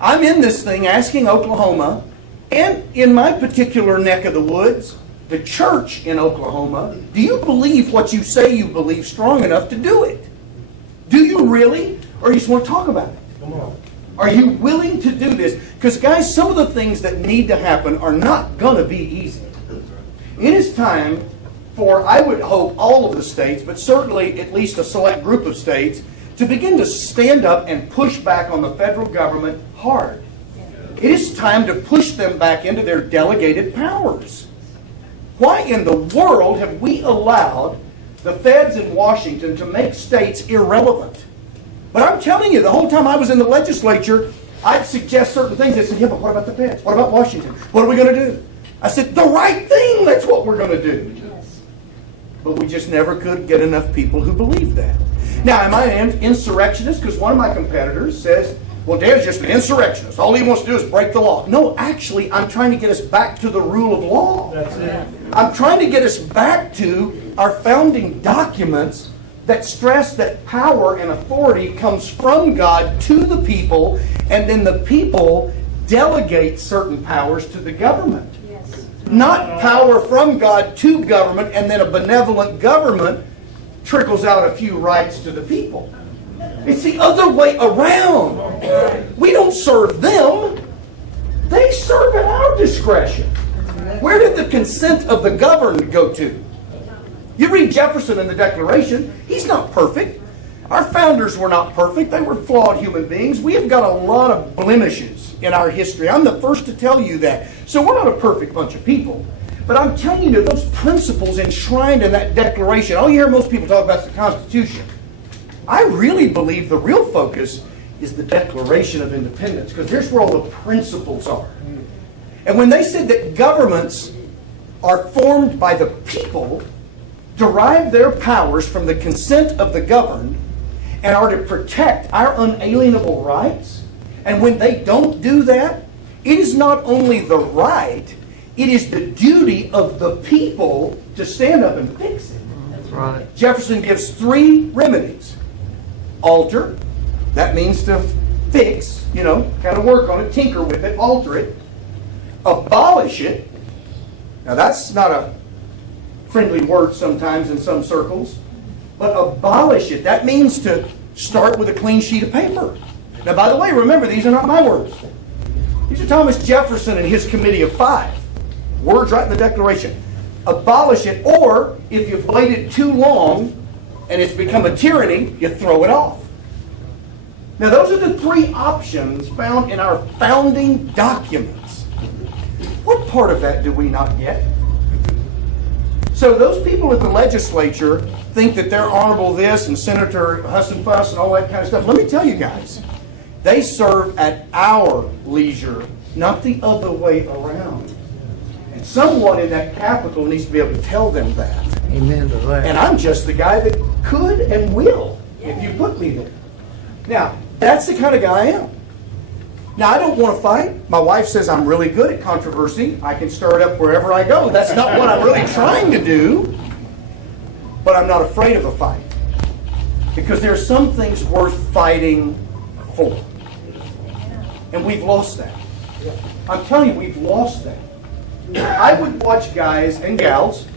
I'm in this thing asking Oklahoma, and in my particular neck of the woods, the church in Oklahoma, do you believe what you say you believe strong enough to do it? Do you really? Or you just want to talk about it? Come on. Are you willing to do this? Because, guys, some of the things that need to happen are not going to be easy. It is time for, I would hope, all of the states, but certainly at least a select group of states, to begin to stand up and push back on the federal government hard. It is time to push them back into their delegated powers. Why in the world have we allowed the feds in Washington to make states irrelevant? But I'm telling you, the whole time I was in the legislature, I'd suggest certain things. They said, yeah, but what about the feds? What about Washington? What are we going to do? I said, the right thing, that's what we're going to do. But we just never could get enough people who believed that. Now, am I an insurrectionist? Because one of my competitors says, well, Dan's just an insurrectionist. All he wants to do is break the law. No, actually, I'm trying to get us back to the rule of law. That's it. I'm trying to get us back to our founding documents that stress that power and authority comes from God to the people, and then the people delegate certain powers to the government. Yes. Not power from God to government, and then a benevolent government trickles out a few rights to the people. It's the other way around. We don't serve them. They serve at our discretion. Where did the consent of the governed go to? You read Jefferson in the Declaration. He's not perfect. Our founders were not perfect. They were flawed human beings. We have got a lot of blemishes in our history. I'm the first to tell you that. So we're not a perfect bunch of people. But I'm telling you, those principles enshrined in that Declaration, all you hear most people talk about is the Constitution. I really believe the real focus is the Declaration of Independence, because here's where all the principles are. And when they said that governments are formed by the people, derive their powers from the consent of the governed, and are to protect our unalienable rights, and when they don't do that, it is not only the right, it is the duty of the people to stand up and fix it. That's right. Jefferson gives 3 remedies. Alter, that means to fix, kind of work on it, tinker with it, alter it. Abolish it. Now that's not a friendly word sometimes in some circles, but abolish it. That means to start with a clean sheet of paper. Now, by the way, remember, these are not my words. These are Thomas Jefferson and his committee of 5. Words right in the Declaration. Abolish it, or if you've waited too long and it's become a tyranny, you throw it off. Now, those are the 3 options found in our founding documents. What part of that do we not get? So those people at the legislature think that they're honorable this and Senator Huss and Fuss and all that kind of stuff. Let me tell you guys, they serve at our leisure, not the other way around. And someone in that Capitol needs to be able to tell them that. Amen to that. And I'm just the guy that could and will if you put me there. Now, that's the kind of guy I am. Now, I don't want to fight. My wife says I'm really good at controversy. I can stir it up wherever I go. That's not what I'm really trying to do. But I'm not afraid of a fight. Because there are some things worth fighting for. And we've lost that. I'm telling you, we've lost that. I would watch guys and gals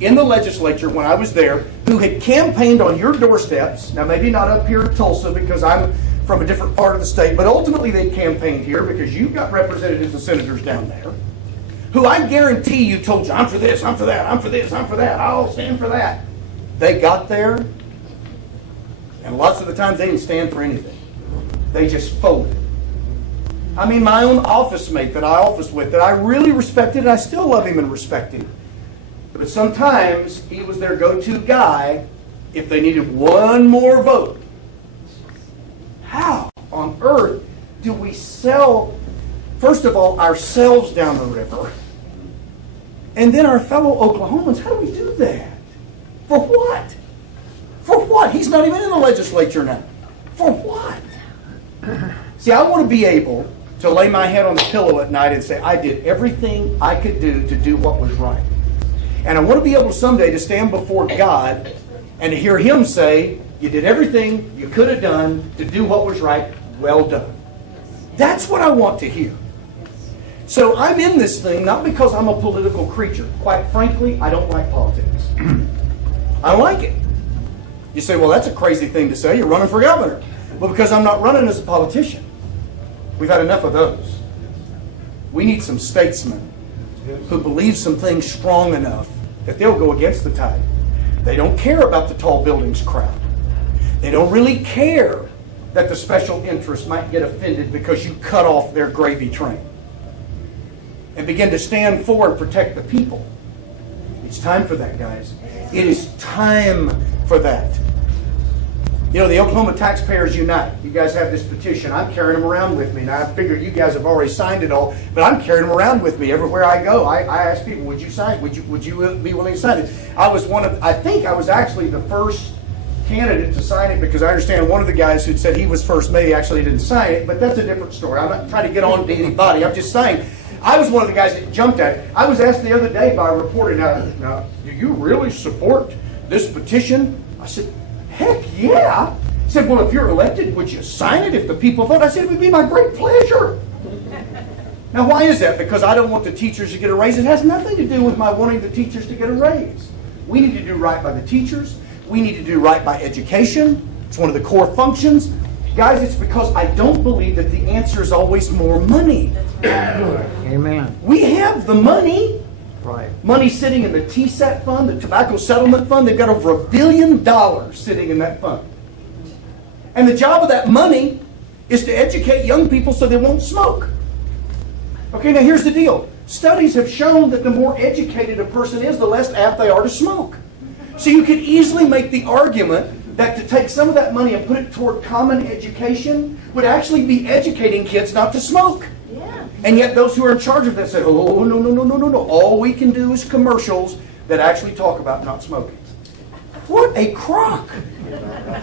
in the legislature when I was there who had campaigned on your doorsteps. Now, maybe not up here in Tulsa because I'm from a different part of the state, but ultimately they campaigned here because you've got representatives and senators down there who I guarantee you told you, I'm for this, I'm for that, I'm for this, I'm for that, I'll stand for that. They got there, and lots of the times they didn't stand for anything. They just folded. I mean, my own office mate that I officed with, that I really respected, and I still love him and respect him. But sometimes he was their go-to guy if they needed one more vote. How on earth do we sell, first of all, ourselves down the river, and then our fellow Oklahomans? How do we do that? For what? For what? He's not even in the legislature now. For what? See, I want to be able to lay my head on the pillow at night and say, I did everything I could do to do what was right. And I want to be able someday to stand before God and to hear Him say, you did everything you could have done to do what was right. Well done. That's what I want to hear. So I'm in this thing not because I'm a political creature. Quite frankly, I don't like politics. I don't like it. You say, well, that's a crazy thing to say. You're running for governor. Well, because I'm not running as a politician. We've had enough of those. We need some statesmen who believe some things strong enough that they'll go against the tide. They don't care about the tall buildings crowd. They don't really care that the special interests might get offended because you cut off their gravy train. And begin to stand for and protect the people. It's time for that, guys. It is time for that. You know, the Oklahoma Taxpayers Unite. You guys have this petition. I'm carrying them around with me. Now, I figure you guys have already signed it all, but I'm carrying them around with me everywhere I go. I ask people, would you sign? Would you be willing to sign it? I think I was actually the first candidate to sign it because I understand one of the guys who said he was first maybe actually didn't sign it, but that's a different story. I'm not trying to get on to anybody. I'm just saying, I was one of the guys that jumped at it. I was asked the other day by a reporter, now, do you really support this petition? I said, heck yeah. He said, well, if you're elected, would you sign it if the people vote? I said, it would be my great pleasure. Now, why is that? Because I don't want the teachers to get a raise. It has nothing to do with my wanting the teachers to get a raise. We need to do right by the teachers. We need to do right by education. It's one of the core functions. Guys, it's because I don't believe that the answer is always more money. Amen. We have the money. Right. Money sitting in the TSET fund, the Tobacco Settlement Fund. They've got over $1 billion sitting in that fund. And the job of that money is to educate young people so they won't smoke. Okay, now here's the deal. Studies have shown that the more educated a person is, the less apt they are to smoke. So you could easily make the argument that to take some of that money and put it toward common education would actually be educating kids not to smoke. Yeah. And yet those who are in charge of that say, oh, no. All we can do is commercials that actually talk about not smoking. What a crock.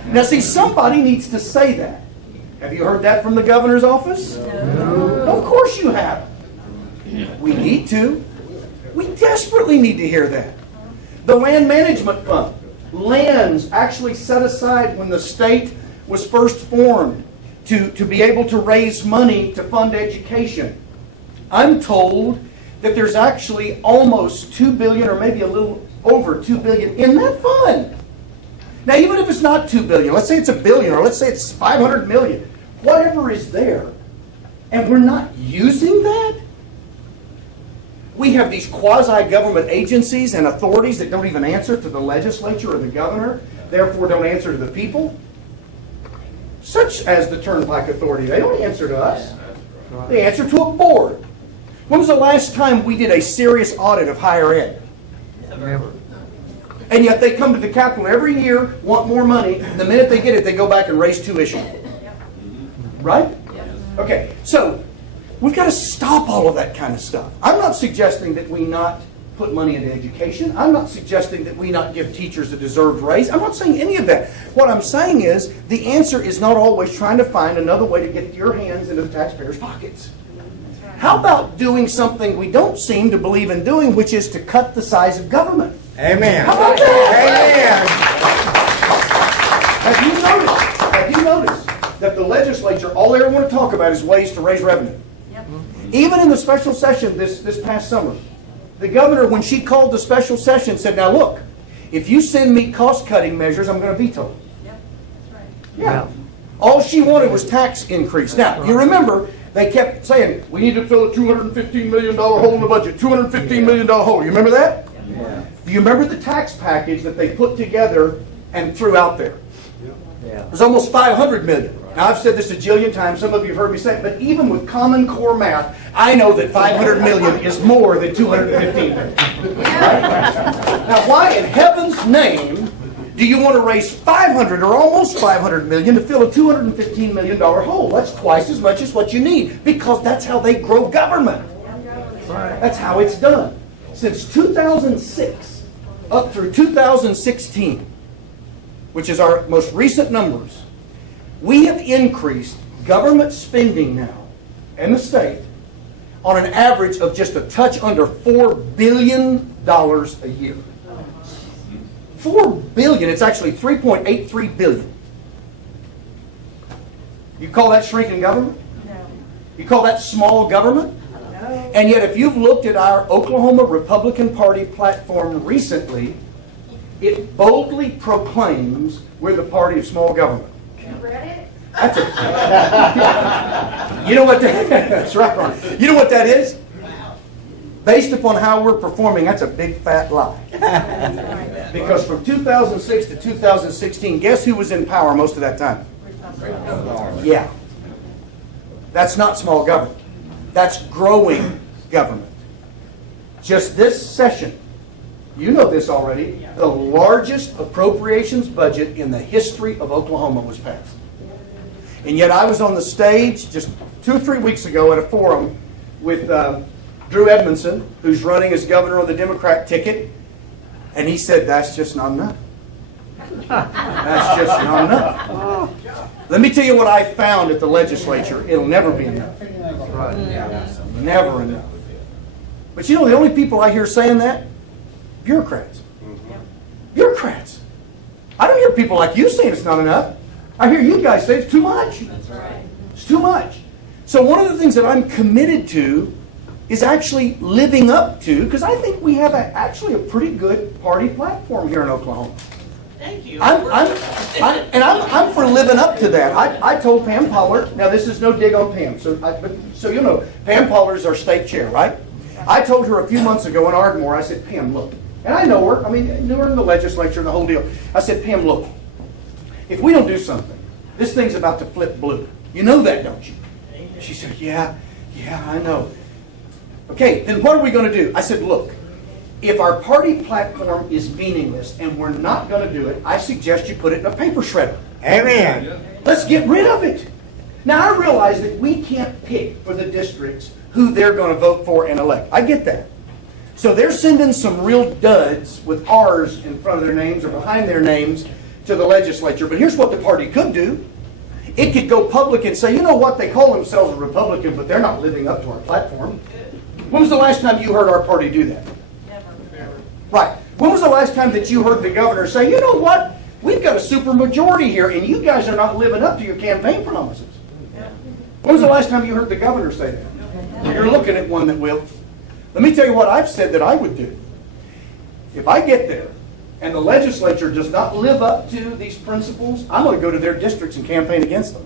Now see, somebody needs to say that. Have you heard that from the governor's office? No. Of course you haven't. We need to. We desperately need to hear that. The Land Management Fund. Lands actually set aside when the state was first formed to be able to raise money to fund education. I'm told that there's actually almost $2 billion or maybe a little over $2 billion in that fund. Now, even if it's not $2 billion, let's say it's $1 billion or let's say it's $500 million, whatever is there, and we're not using that, we have these quasi-government agencies and authorities that don't even answer to the legislature or the governor, therefore don't answer to the people, such as the Turnpike Authority. They don't answer to us. They answer to a board. When was the last time we did a serious audit of higher ed? Never. And yet they come to the Capitol every year, want more money. The minute they get it, they go back and raise tuition. Right? Okay, so we've got to stop all of that kind of stuff. I'm not suggesting that we not put money into education. I'm not suggesting that we not give teachers a deserved raise. I'm not saying any of that. What I'm saying is the answer is not always trying to find another way to get your hands into the taxpayers' pockets. How about doing something we don't seem to believe in doing, which is to cut the size of government? Amen. How about that? Have you noticed that the legislature, all they ever want to talk about is ways to raise revenue? Yep. Even in the special session this past summer, the governor, when she called the special session, said, now look, if you send me cost-cutting measures, I'm going to veto them. Yep, that's right. Yeah. All she wanted was tax increase. Now, you remember, they kept saying, we need to fill a $215 million hole in the budget, $215 million hole. You remember that? Yeah. Do you remember the tax package that they put together and threw out there? Yeah. It was almost $500 million. Now, I've said this a jillion times. Some of you have heard me say it. But even with Common Core math, I know that $500 million is more than $215 million. Right? Now, why in heaven's name do you want to raise $500 or almost $500 million to fill a $215 million hole? That's twice as much as what you need, because that's how they grow government. That's how it's done. Since 2006 up through 2016, which is our most recent numbers, we have increased government spending now in the state on an average of just a touch under $4 billion a year. $4 billion, it's actually $3.83 billion. You call that shrinking government? No. You call that small government? No. And yet if you've looked at our Oklahoma Republican Party platform recently, it boldly proclaims we're the party of small government. You read it? That's you know what that's right, Ron. You know what that is? Based upon how we're performing, that's a big fat lie. Because from 2006 to 2016, guess who was in power most of that time? Yeah. That's not small government. That's growing government. Just this session, you know this already, the largest appropriations budget in the history of Oklahoma was passed. And yet I was on the stage just 2 or 3 weeks ago at a forum with Drew Edmondson, who's running as governor on the Democrat ticket, and he said, that's just not enough. That's just not enough. Let me tell you what I found at the legislature. It'll never be enough. Never enough. But you know the only people I hear saying that? Bureaucrats. Bureaucrats. I don't hear people like you saying it's not enough. I hear you guys say it's too much. That's right. It's too much. So one of the things that I'm committed to is actually living up to, because I think we have actually a pretty good party platform here in Oklahoma. Thank you. I'm for living up to that. I told Pam Pollard, now this is no dig on Pam, so you know, Pam Pollard is our state chair, right? I told her a few months ago in Ardmore, I said, Pam, look, and I know her, I knew her in the legislature and the whole deal. I said, Pam, look, if we don't do something, this thing's about to flip blue. You know that, don't you? She said, yeah, I know. Okay, then what are we going to do? I said, look, if our party platform is meaningless and we're not going to do it, I suggest you put it in a paper shredder. Amen. Let's get rid of it. Now, I realize that we can't pick for the districts who they're going to vote for and elect. I get that. So they're sending some real duds with R's in front of their names or behind their names to the legislature. But here's what the party could do. It could go public and say, you know what, they call themselves a Republican, but they're not living up to our platform. When was the last time you heard our party do that? Never. Right. When was the last time that you heard the governor say, you know what, we've got a super majority here and you guys are not living up to your campaign promises? When was the last time you heard the governor say that? You're looking at one that will. Let me tell you what I've said that I would do. If I get there and the legislature does not live up to these principles, I'm going to go to their districts and campaign against them.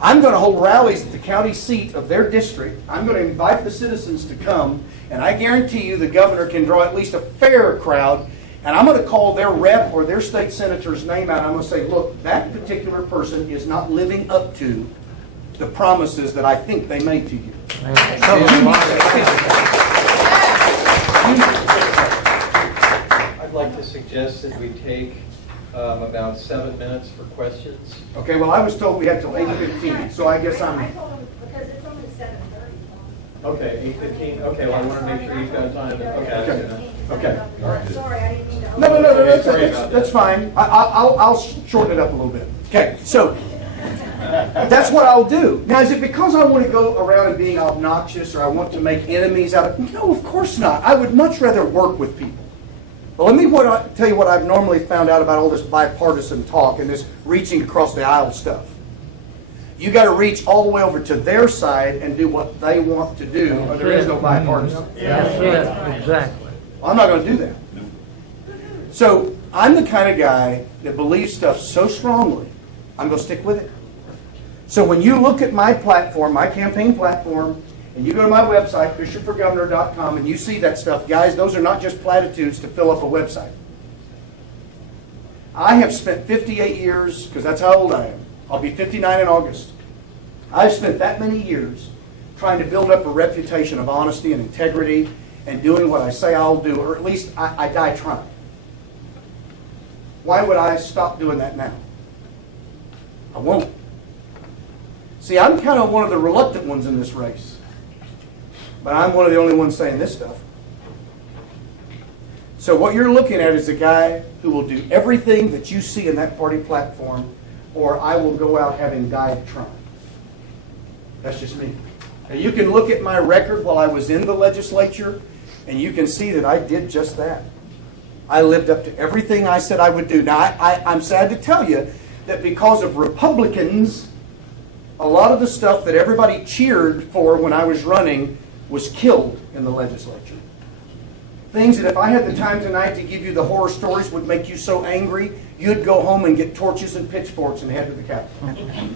I'm going to hold rallies at the county seat of their district. I'm going to invite the citizens to come, and I guarantee you the governor can draw at least a fair crowd, and I'm going to call their rep or their state senator's name out. I'm going to say, look, that particular person is not living up to the promises that I think they made to you. I'd like to suggest that we take about 7 minutes for questions. Okay, well, I was told we had till 8:15, so I guess I I'm, told him, because it's only 7:30. Okay, 8:15, okay, well, I want to make sure you've got time to, okay. Okay. Sorry, I didn't mean to. no, Sorry about that. that's fine. I'll shorten it up a little bit. Okay, so that's what I'll do. Now, is it because I want to go around and being obnoxious or I want to make enemies out of... No, of course not. I would much rather work with people. But let me tell you what I've normally found out about all this bipartisan talk and this reaching across the aisle stuff. You got to reach all the way over to their side and do what they want to do, or there is no bipartisan. That's it, exactly. I'm not going to do that. So I'm the kind of guy that believes stuff so strongly, I'm going to stick with it. So when you look at my platform, my campaign platform, and you go to my website, bishopforgovernor.com, and you see that stuff, guys, those are not just platitudes to fill up a website. I have spent 58 years, because that's how old I am. I'll be 59 in August. I've spent that many years trying to build up a reputation of honesty and integrity and doing what I say I'll do, or at least I die trying. Why would I stop doing that now? I won't. See, I'm kind of one of the reluctant ones in this race. But I'm one of the only ones saying this stuff. So what you're looking at is a guy who will do everything that you see in that party platform, or I will go out having died trying. That's just me. Now, you can look at my record while I was in the legislature, and you can see that I did just that. I lived up to everything I said I would do. Now, I'm sad to tell you that because of Republicans, a lot of the stuff that everybody cheered for when I was running was killed in the legislature. Things that if I had the time tonight to give you the horror stories would make you so angry, you'd go home and get torches and pitchforks and head to the Capitol.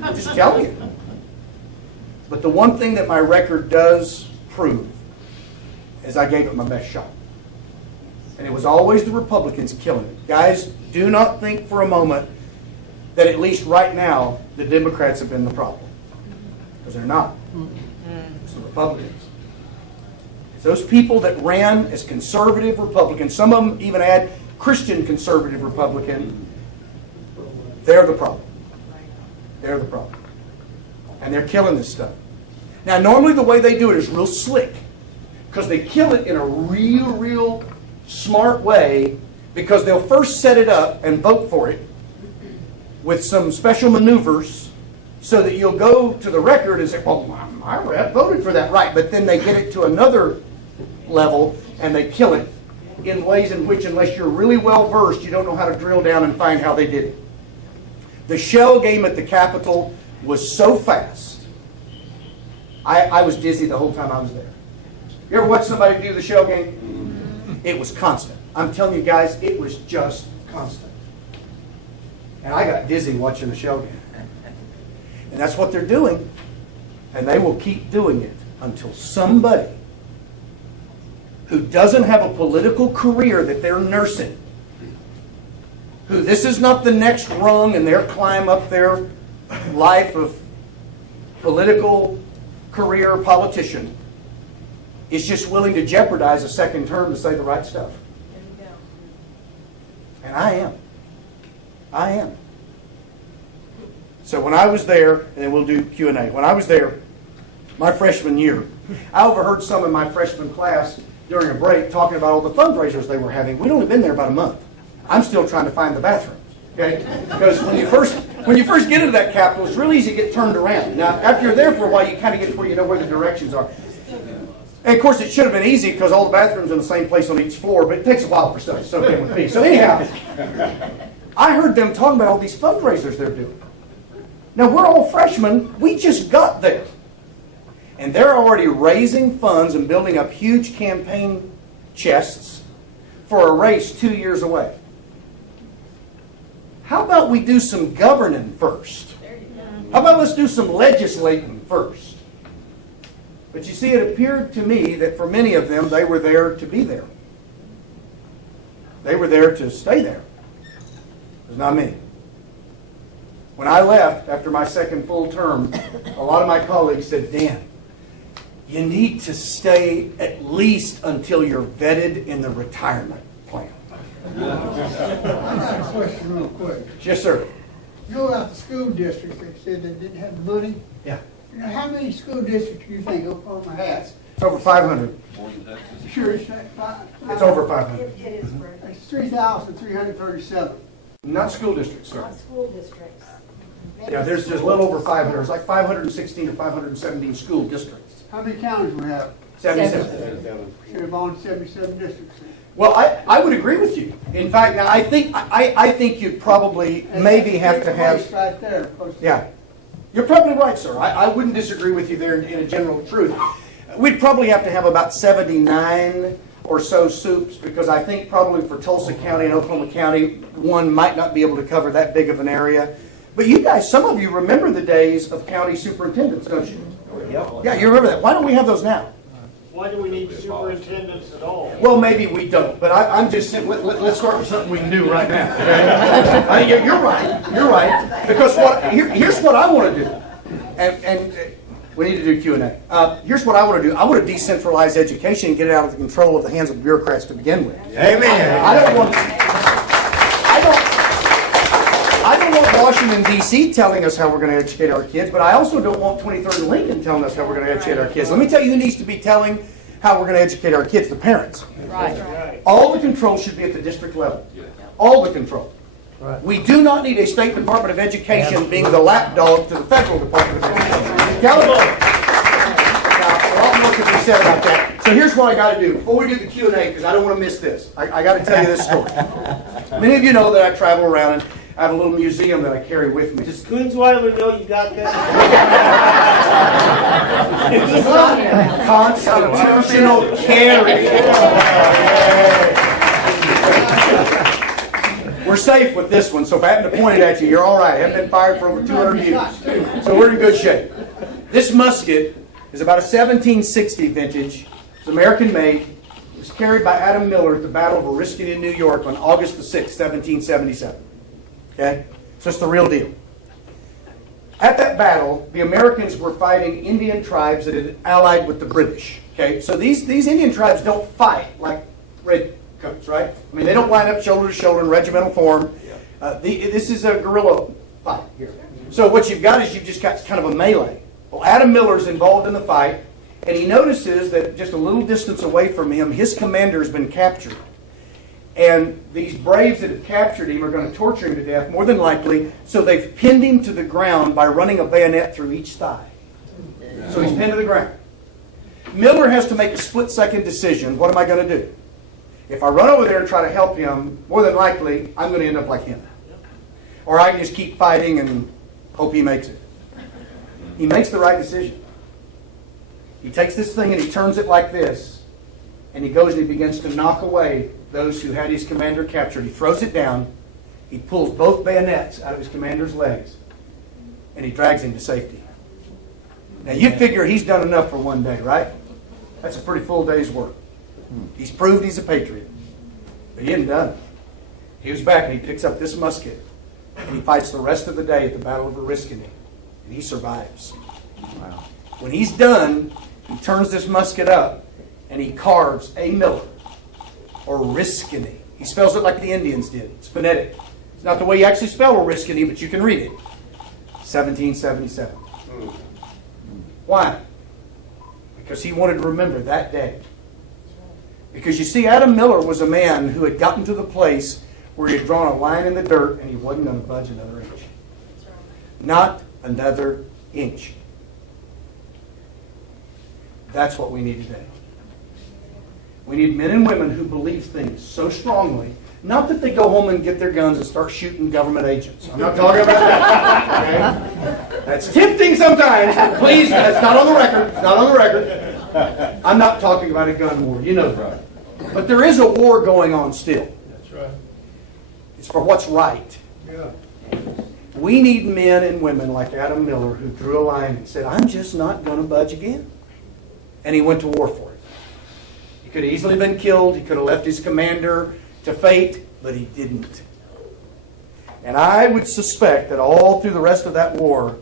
I'm just telling you. But the one thing that my record does prove is I gave it my best shot. And it was always the Republicans killing it. Guys, do not think for a moment that at least right now the Democrats have been the problem. Because they're not. It's the Republicans. It's those people that ran as conservative Republicans. Some of them even add Christian conservative Republican. They're the problem. They're the problem. And they're killing this stuff. Now, normally the way they do it is real slick. Because they kill it in a real smart way. Because they'll first set it up and vote for it with some special maneuvers so that you'll go to the record and say, well, my rep voted for that, right. But then they get it to another level and they kill it in ways in which, unless you're really well versed, you don't know how to drill down and find how they did it. The shell game at the Capitol was so fast. I was dizzy the whole time I was there. You ever watch somebody do the shell game? It was constant. I'm telling you guys, it was just constant. And I got dizzy watching the shell game. And that's what they're doing. And they will keep doing it until somebody who doesn't have a political career that they're nursing, who this is not the next rung in their climb up their life of political career politician, is just willing to jeopardize a second term to say the right stuff. And I am. I am. So when I was there, and then we'll do Q&A. When I was there, my freshman year, I overheard some in my freshman class during a break talking about all the fundraisers they were having. We'd only been there about a month. I'm still trying to find the bathrooms. Okay? Because when you first get into that Capitol, it's really easy to get turned around. Now, after you're there for a while, you kind of get to where you know where the directions are. And of course, it should have been easy because all the bathrooms are in the same place on each floor, but it takes a while for stuff to soak in with me. So anyhow, I heard them talking about all these fundraisers they're doing. Now, we're all freshmen. We just got there. And they're already raising funds and building up huge campaign chests for a race 2 years away. How about we do some governing first? How about let's do some legislating first? But you see, it appeared to me that for many of them, they were there to be there. They were there to stay there. It was not me. When I left after my second full term, a lot of my colleagues said, Dan, you need to stay at least until you're vetted in the retirement plan. I got a question real quick. Yes, sir. You go out to school districts, they said they didn't have the money. Yeah. You know, how many school districts do you think Oklahoma has? It's over 500. Sure, it's that five. It's over 500. It is, Brent. It's 3,337. Not school districts, sir. Not school districts. Yeah, there's just a little over 500. It's like 516 or 517 school districts. How many counties we have? 77. Should have on 77 districts. Well, I would agree with you. In fact, now I think you'd probably maybe have to have. Place right there. Close to- Yeah, you're probably right, sir. I wouldn't disagree with you there in a general truth. We'd probably have to have about 79 or so soups, because I think probably for Tulsa County and Oklahoma County, one might not be able to cover that big of an area. But you guys, some of you remember the days of county superintendents, don't you? Yeah, you remember that. Why don't we have those now? Why do we need superintendents at all? Well, maybe we don't, but I'm just saying, let's start with something we can do right now. Okay? I mean, you're right. You're right. Because here's what I want to do, and we need to do Q&A. Here's what I want to do. I want to decentralize education and get it out of the control of the hands of bureaucrats to begin with. Amen. I don't want Washington, D.C. telling us how we're going to educate our kids, but I also don't want 23rd and Lincoln telling us how we're going to educate our kids. Let me tell you who needs to be telling how we're going to educate our kids: the parents. Right. All the control should be at the district level. All the control. Right. We do not need a state Department of Education being the lapdog to the federal Department of Education. California. Now, a lot more can be said about that. So here's what I got to do. Before we do the Q&A, because I don't want to miss this, I got to tell you this story. Many of you know that I travel around and I have a little museum that I carry with me. Does Coonsweiler know you got that? Constitutional carry. We're safe with this one, so if I happen to point it at you, you're all right. I haven't been fired for over 200 years. So we're in good shape. This musket is about a 1760 vintage. It's American made. It was carried by Adam Miller at the Battle of Oriskany, New York on August the 6th, 1777. Okay? So it's the real deal. At that battle, the Americans were fighting Indian tribes that had allied with the British. Okay? So these Indian tribes don't fight like redcoats, right? I mean, they don't line up shoulder to shoulder in regimental form. This is a guerrilla fight here. So what you've got is you've just got kind of a melee. Well, Adam Miller's involved in the fight, and he notices that just a little distance away from him, his commander has been captured. And these braves that have captured him are going to torture him to death, more than likely, so they've pinned him to the ground by running a bayonet through each thigh. So he's pinned to the ground. Miller has to make a split-second decision. What am I going to do? If I run over there and try to help him, more than likely, I'm going to end up like him. Or I can just keep fighting and hope he makes it. He makes the right decision. He takes this thing and he turns it like this, and he goes and he begins to knock away those who had his commander captured. He throws it down, he pulls both bayonets out of his commander's legs, and he drags him to safety. Now you figure he's done enough for one day, right? That's a pretty full day's work. He's proved he's a patriot. But he isn't done. He was back and he picks up this musket, and he fights the rest of the day at the Battle of Oriskany. And he survives. Wow. When he's done, he turns this musket up and he carves A. Miller, or Oriskany. He spells it like the Indians did. It's phonetic. It's not the way you actually spell Oriskany, but you can read it. 1777. Why? Because he wanted to remember that day. Because you see, Adam Miller was a man who had gotten to the place where he had drawn a line in the dirt and he wasn't going to budge another inch. Not another inch. That's what we need today. We need men and women who believe things so strongly, not that they go home and get their guns and start shooting government agents. I'm not talking about that. Okay? That's tempting sometimes, but please, that's not on the record. It's not on the record. I'm not talking about a gun war. You know that. But there is a war going on still. That's right. It's for what's right. Yeah. We need men and women like Adam Miller who drew a line and said, I'm just not going to budge again. And he went to war for it. He could have easily been killed. He could have left his commander to fate, but he didn't. And I would suspect that all through the rest of that war,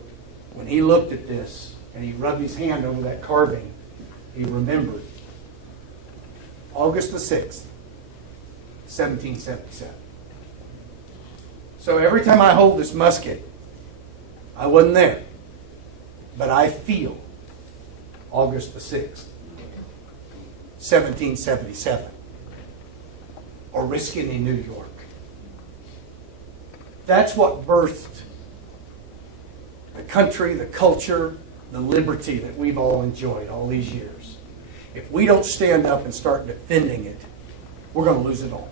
when he looked at this and he rubbed his hand over that carving, he remembered August the 6th, 1777. So every time I hold this musket, I wasn't there, but I feel August the 6th, 1777, or Oriskany, New York. That's what birthed the country, the culture, the liberty that we've all enjoyed all these years. If we don't stand up and start defending it, we're going to lose it all.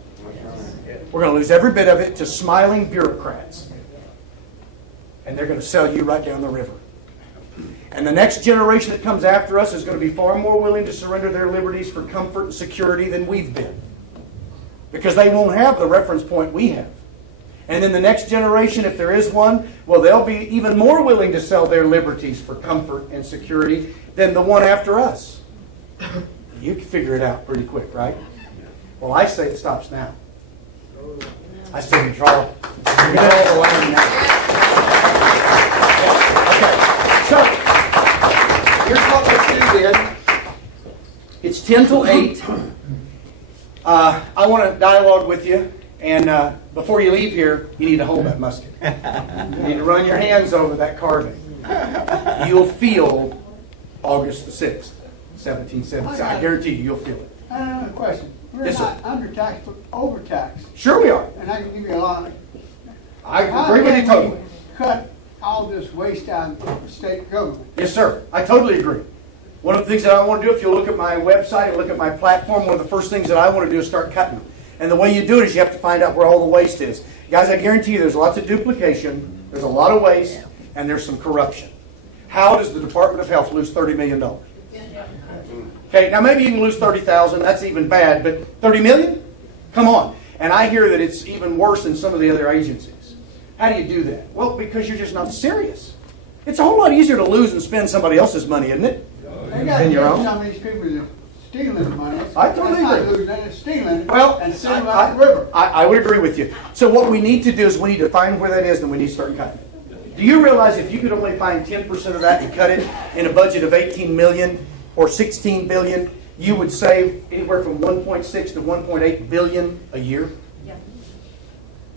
We're going to lose every bit of it to smiling bureaucrats. And they're going to sell you right down the river. And the next generation that comes after us is going to be far more willing to surrender their liberties for comfort and security than we've been. Because they won't have the reference point we have. And then the next generation, if there is one, well, they'll be even more willing to sell their liberties for comfort and security than the one after us. You can figure it out pretty quick, right? Well, I say it stops now. I say we draw. We get all the line now. Okay, so here's what let's do then. It's 10 till 8. I want to dialogue with you, and before you leave here, you need to hold that musket. You need to run your hands over that carving. You'll feel August the 6th, 1770. I guarantee you'll feel it. I have a question. We're Yes, not sir. undertaxed, but overtaxed. Sure we are. And I can give you a lot. I agree with you totally. Cut all this waste out of the state government. Yes, sir. I totally agree. One of the things that I want to do, if you look at my website and look at my platform, one of the first things that I want to do is start cutting. And the way you do it is you have to find out where all the waste is. Guys, I guarantee you there's lots of duplication, there's a lot of waste, and there's some corruption. How does the Department of Health lose $30 million? Okay, now maybe you can lose 30,000, that's even bad, but 30 million? Come on. And I hear that it's even worse than some of the other agencies. How do you do that? Well, because you're just not serious. It's a whole lot easier to lose and spend somebody else's money, isn't it? They got to Than your get own? some of these people that stealing the money. I totally That's not agree. losing it, it's stealing it. Well, and sending it out the river. I would agree with you. So what we need to do is we need to find where that is, and we need to start cutting it. Do you realize if you could only find 10% of that and cut it in a budget of 18 million or 16 billion, you would save anywhere from 1.6 to 1.8 billion a year? Yep.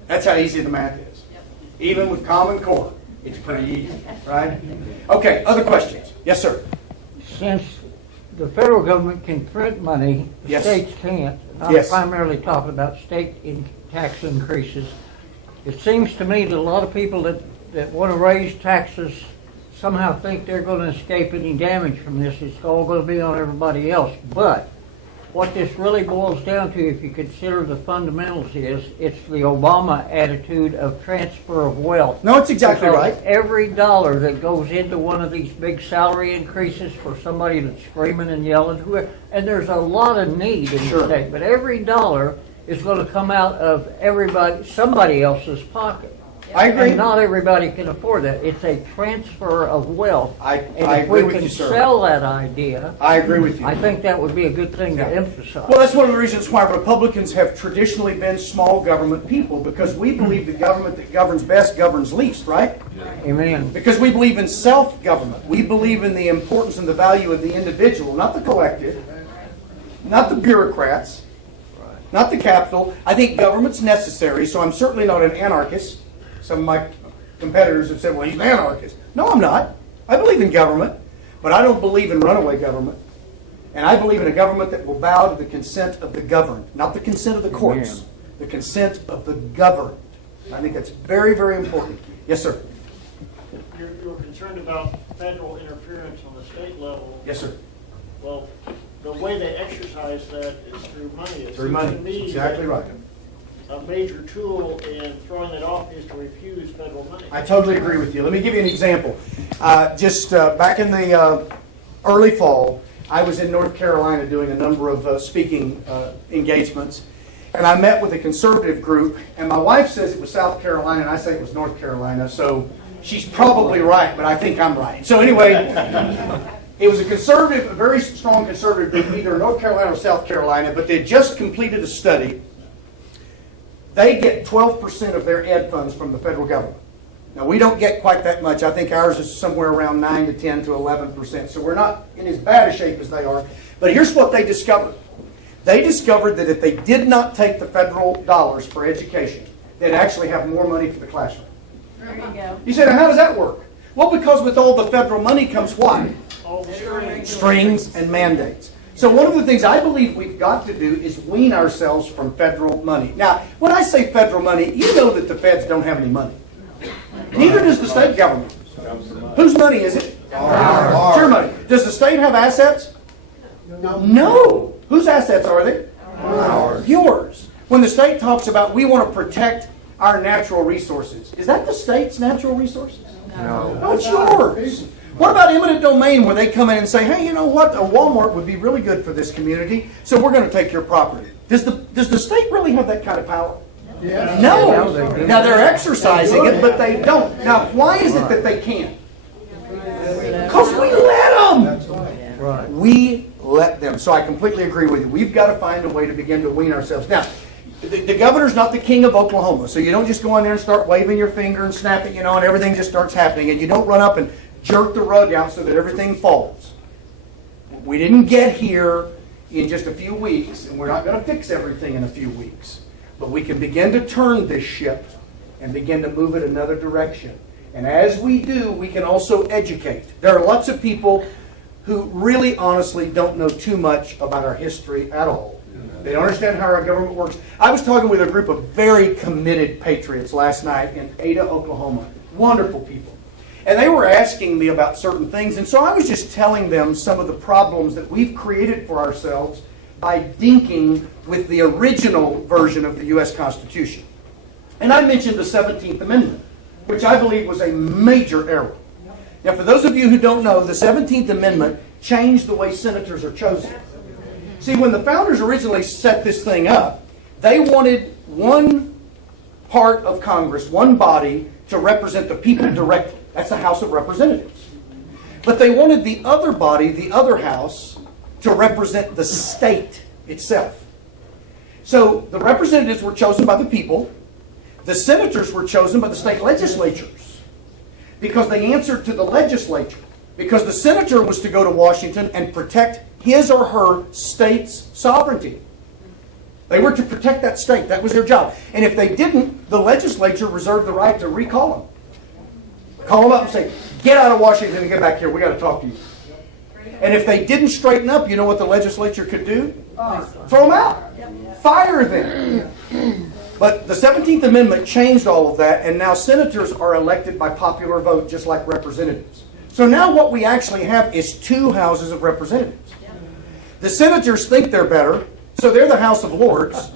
That's how easy the math is. Yep. Even with Common Core, it's pretty easy, right? Okay, other questions? Yes, sir. Since the federal government can print money, the Yes. states can't. I'm Yes. primarily talking about state tax increases. It seems to me that a lot of people that want to raise taxes somehow think they're going to escape any damage from this. It's all going to be on everybody else. But what this really boils down to, if you consider the fundamentals, is it's the Obama attitude of transfer of wealth. No, it's exactly Because right. every dollar that goes into one of these big salary increases for somebody that's screaming and yelling, and there's a lot of need in Sure. the state, but every dollar is going to come out of somebody else's pocket. I agree. And not everybody can afford that. It's a transfer of wealth. I And if agree we with can you, sir. sell that idea, I agree with you. I think that would be a good thing to Yeah. emphasize. Well, that's one of the reasons why Republicans have traditionally been small government people, because we believe the government that governs best governs least, right? Amen. Because we believe in self-government. We believe in the importance and the value of the individual, not the collective, not the bureaucrats, not the capital. I think government's necessary, so I'm certainly not an anarchist. Some of my competitors have said, well, he's an anarchist. No, I'm not. I believe in government, but I don't believe in runaway government. And I believe in a government that will bow to the consent of the governed, not the consent of the courts, Amen. the consent of the governed. I think that's very, very important. Yes, sir. You're concerned about federal interference on the state level. Yes, sir. Well, the way they exercise that is through money. It Through seems money. to me Exactly that right. A major tool in throwing it off is to refuse federal money. I totally agree with you. Let me give you an example. Just back in the early fall, I was in North Carolina doing a number of speaking engagements, and I met with a conservative group, and my wife says it was South Carolina, and I say it was North Carolina, so she's probably right, but I think I'm right. So anyway, it was a very strong conservative group, either North Carolina or South Carolina, but they just completed a study. They get 12% of their ed funds from the federal government. Now, we don't get quite that much. I think ours is somewhere around 9 to 10 to 11%. So we're not in as bad a shape as they are. But here's what they discovered. They discovered that if they did not take the federal dollars for education, they'd actually have more money for the classroom. There you go. You say, now how does that work? Well, because with all the federal money comes what? Strings and mandates. So one of the things I believe we've got to do is wean ourselves from federal money. Now, when I say federal money, you know that the feds don't have any money. Neither does the state government. Whose money is it? It's your money. Does the state have assets? No. Whose assets are they? Ours. Yours. When the state talks about we want to protect our natural resources, is that the state's natural resources? No, it's yours. What about eminent domain where they come in and say, hey, you know what, a Walmart would be really good for this community, so we're going to take your property. Does the state really have that kind of power? Yeah. No. Now they're exercising it, but they don't. Now, why is it that they can't? Because we let them. Right. We let them. So I completely agree with you. We've got to find a way to begin to wean ourselves. Now, the governor's not the king of Oklahoma, so you don't just go in there and start waving your finger and snapping, and everything just starts happening, and you don't run up and jerk the rug out so that everything falls. We didn't get here in just a few weeks, and we're not going to fix everything in a few weeks. But we can begin to turn this ship and begin to move it another direction. And as we do, we can also educate. There are lots of people who really honestly don't know too much about our history at all. They don't understand how our government works. I was talking with a group of very committed patriots last night in Ada, Oklahoma. Wonderful people. And they were asking me about certain things. And so I was just telling them some of the problems that we've created for ourselves by dinking with the original version of the U.S. Constitution. And I mentioned the 17th Amendment, which I believe was a major error. Now, for those of you who don't know, the 17th Amendment changed the way senators are chosen. See, when the founders originally set this thing up, they wanted one part of Congress, one body, to represent the people directly. That's the House of Representatives. But they wanted the other body, the other house, to represent the state itself. So the representatives were chosen by the people. The senators were chosen by the state legislatures because they answered to the legislature. Because the senator was to go to Washington and protect his or her state's sovereignty. They were to protect that state. That was their job. And if they didn't, the legislature reserved the right to recall them. Call them up and say, get out of Washington and get back here. We got to talk to you. And if they didn't straighten up, you know what the legislature could do? Throw them out. Fire them. But the 17th Amendment changed all of that, and now senators are elected by popular vote just like representatives. So now what we actually have is two houses of representatives. The senators think they're better, so they're the House of Lords,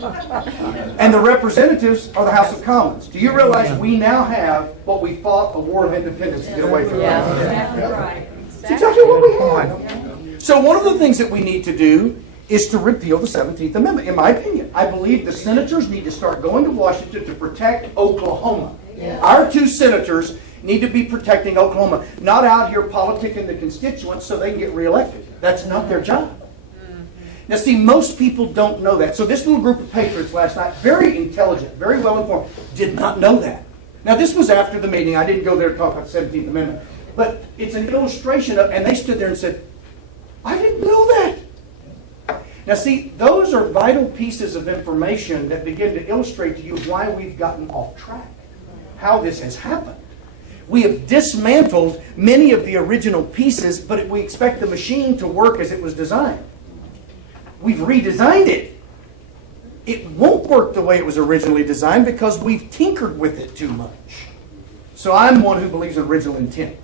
and the representatives are the House of Commons. Do you realize we now have what we fought a war of independence to get away from? It's exactly what we have. So one of the things that we need to do is to repeal the 17th Amendment, in my opinion. I believe the senators need to start going to Washington to protect Oklahoma. Our two senators need to be protecting Oklahoma, not out here politicking the constituents so they can get reelected. That's not their job. Now see, most people don't know that. So this little group of patriots last night, very intelligent, very well informed, did not know that. Now this was after the meeting. I didn't go there to talk about the 17th Amendment. But it's an illustration of, and they stood there and said, I didn't know that. Now see, those are vital pieces of information that begin to illustrate to you why we've gotten off track, how this has happened. We have dismantled many of the original pieces, but we expect the machine to work as it was designed. We've redesigned it. It won't work the way it was originally designed because we've tinkered with it too much. So I'm one who believes in original intent.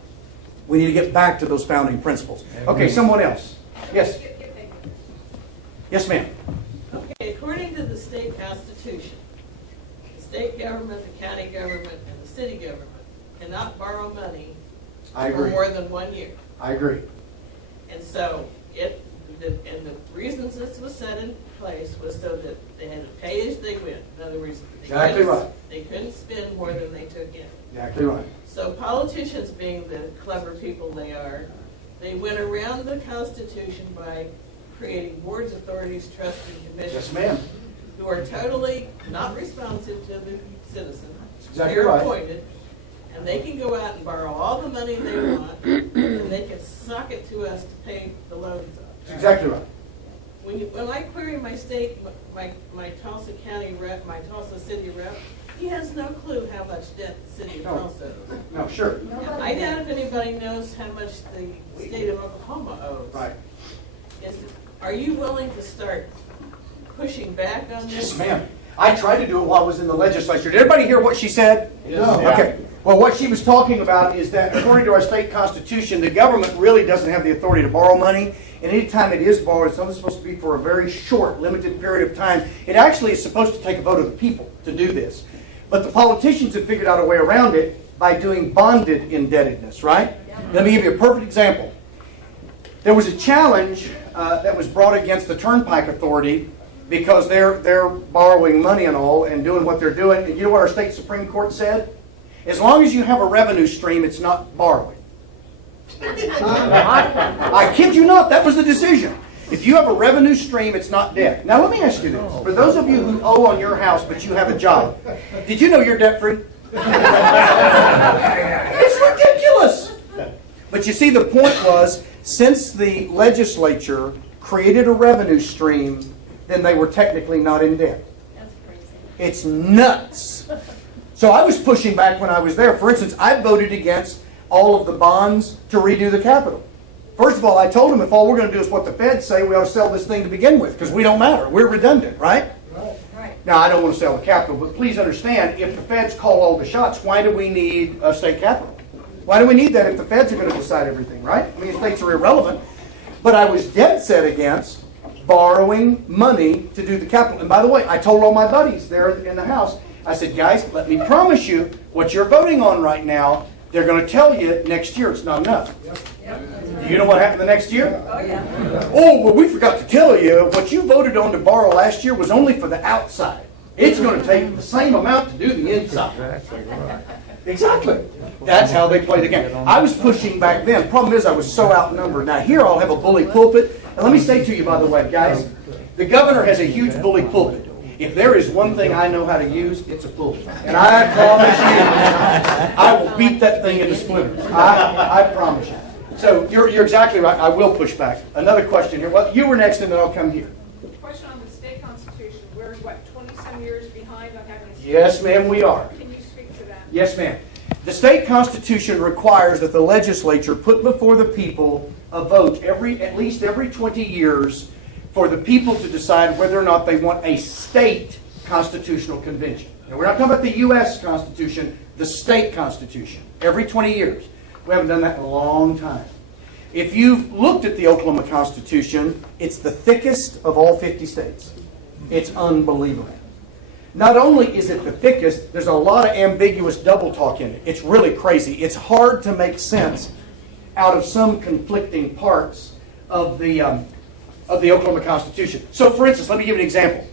We need to get back to those founding principles. Okay, someone else. Yes. Yes, ma'am. Okay, according to the state constitution, the state government, the county government, and the city government cannot borrow money for more than 1 year. I agree. And so and the reasons this was set in place was so that they had to pay as they went. In other words, they couldn't spend more than they took in. Exactly right. So politicians, being the clever people they are, they went around the Constitution by creating boards, authorities, trusts, and commissions. Yes, ma'am. Who are totally not responsive to the citizen. That's exactly They're right. appointed, and they can go out and borrow all the money they want, and they can sock it to us to pay the loans off. That's exactly right. When I query my state, my Tulsa County rep, my Tulsa city rep, he has no clue how much debt the city of Tulsa owes. No, sure. I doubt if anybody knows how much the state of Oklahoma owes. Right. Are you willing to start pushing back on this? Yes, ma'am. I tried to do it while I was in the legislature. Did everybody hear what she said? Yes. Okay. Well, what she was talking about is that according to our state constitution, the government really doesn't have the authority to borrow money. And any time it is borrowed, it's only supposed to be for a very short, limited period of time. It actually is supposed to take a vote of the people to do this. But the politicians have figured out a way around it by doing bonded indebtedness, right? Let me give you a perfect example. There was a challenge that was brought against the Turnpike Authority because they're borrowing money and all and doing what they're doing. And you know what our state Supreme Court said? As long as you have a revenue stream, it's not borrowing. I kid you not, that was the decision. If you have a revenue stream, it's not debt. Now let me ask you this. For those of you who owe on your house but you have a job, did you know you're debt-free? It's ridiculous. But you see, the point was, since the legislature created a revenue stream, then they were technically not in debt. That's crazy. It's nuts. So I was pushing back when I was there. For instance, I voted against all of the bonds to redo the Capitol. First of all, I told them if all we're going to do is what the feds say, we ought to sell this thing to begin with, because we don't matter. We're redundant, right? Right. Now, I don't want to sell the Capitol, but please understand, if the feds call all the shots, why do we need a state capitol? Why do we need that if the feds are going to decide everything, right? I mean, states are irrelevant. But I was dead set against borrowing money to do the Capitol. And by the way, I told all my buddies there in the House, I said, guys, let me promise you, what you're voting on right now, they're going to tell you next year it's not enough. You know what happened the next year? Oh, yeah. Oh, well, we forgot to tell you, what you voted on to borrow last year was only for the outside. It's going to take the same amount to do the inside. Exactly. That's how they play the game. I was pushing back then. Problem is, I was so outnumbered. Now, here I'll have a bully pulpit. And let me say to you, by the way, guys, the governor has a huge bully pulpit. If there is one thing I know how to use, it's a pulpit. And I promise you, I will beat that thing into splinters. I promise you. So you're exactly right. I will push back. Another question here. Well, you were next, and then I'll come here. Question on the state constitution. We're, what, 20-some years behind on having a state? Yes, ma'am, we are. Can you speak to that? Yes, ma'am. The state constitution requires that the legislature put before the people a vote at least every 20 years for the people to decide whether or not they want a state constitutional convention. Now, we're not talking about the U.S. Constitution, the state constitution. Every 20 years. We haven't done that in a long time. If you've looked at the Oklahoma Constitution, it's the thickest of all 50 states. It's unbelievable. Not only is it the thickest, there's a lot of ambiguous double talk in it. It's really crazy. It's hard to make sense out of some conflicting parts of the Oklahoma Constitution. So, for instance, let me give you an example.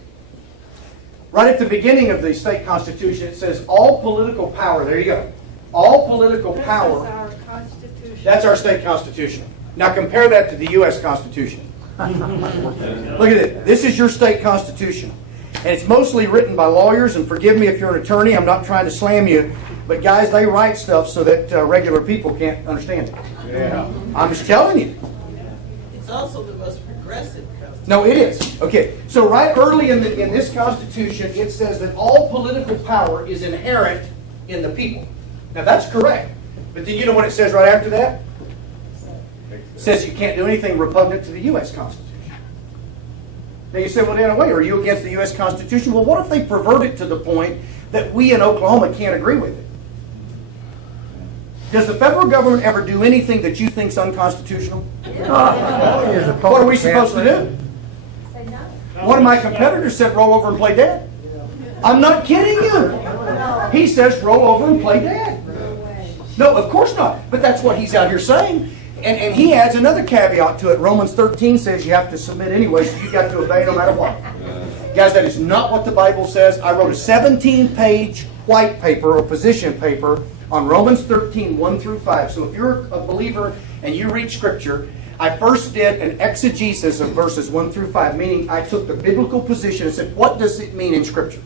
Right at the beginning of the state constitution, it says all political power. There you go. All political power. This is our constitution. That's our state constitution. Now compare that to the U.S. Constitution. Look at it. This is your state constitution. And it's mostly written by lawyers, and forgive me if you're an attorney, I'm not trying to slam you, but guys, they write stuff so that regular people can't understand it. Yeah. I'm just telling you. It's also the most progressive constitution. No, it is. Okay, so right early in this Constitution, it says that all political power is inherent in the people. Now, that's correct. But do you know what it says right after that? It says you can't do anything repugnant to the U.S. Constitution. Now, you say, well, Dan, wait, are you against the U.S. Constitution? Well, what if they pervert it to the point that we in Oklahoma can't agree with it? Does the federal government ever do anything that you think's unconstitutional? What are we supposed to do? Say no. One of my competitors said roll over and play dead. I'm not kidding you. He says roll over and play dead. No, of course not. But that's what he's out here saying. And he adds another caveat to it. Romans 13 says you have to submit anyway, so you've got to obey no matter what. Guys, that is not what the Bible says. I wrote a 17-page white paper or position paper on Romans 13, 1 through 5. So if you're a believer and you read Scripture, I first did an exegesis of verses 1 through 5, meaning I took the biblical position and said, what does it mean in Scripture?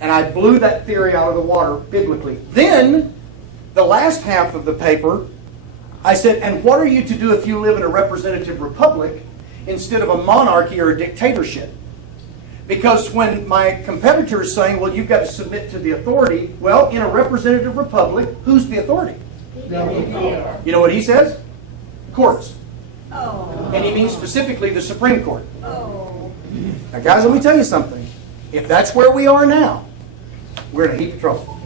And I blew that theory out of the water biblically. Then the last half of the paper, I said, and what are you to do if you live in a representative republic instead of a monarchy or a dictatorship? Because when my competitor is saying, well, you've got to submit to the authority, well, in a representative republic, who's the authority? You know what he says? Courts. And he means specifically the Supreme Court. Now, guys, let me tell you something. If that's where we are now, we're in a heap of trouble.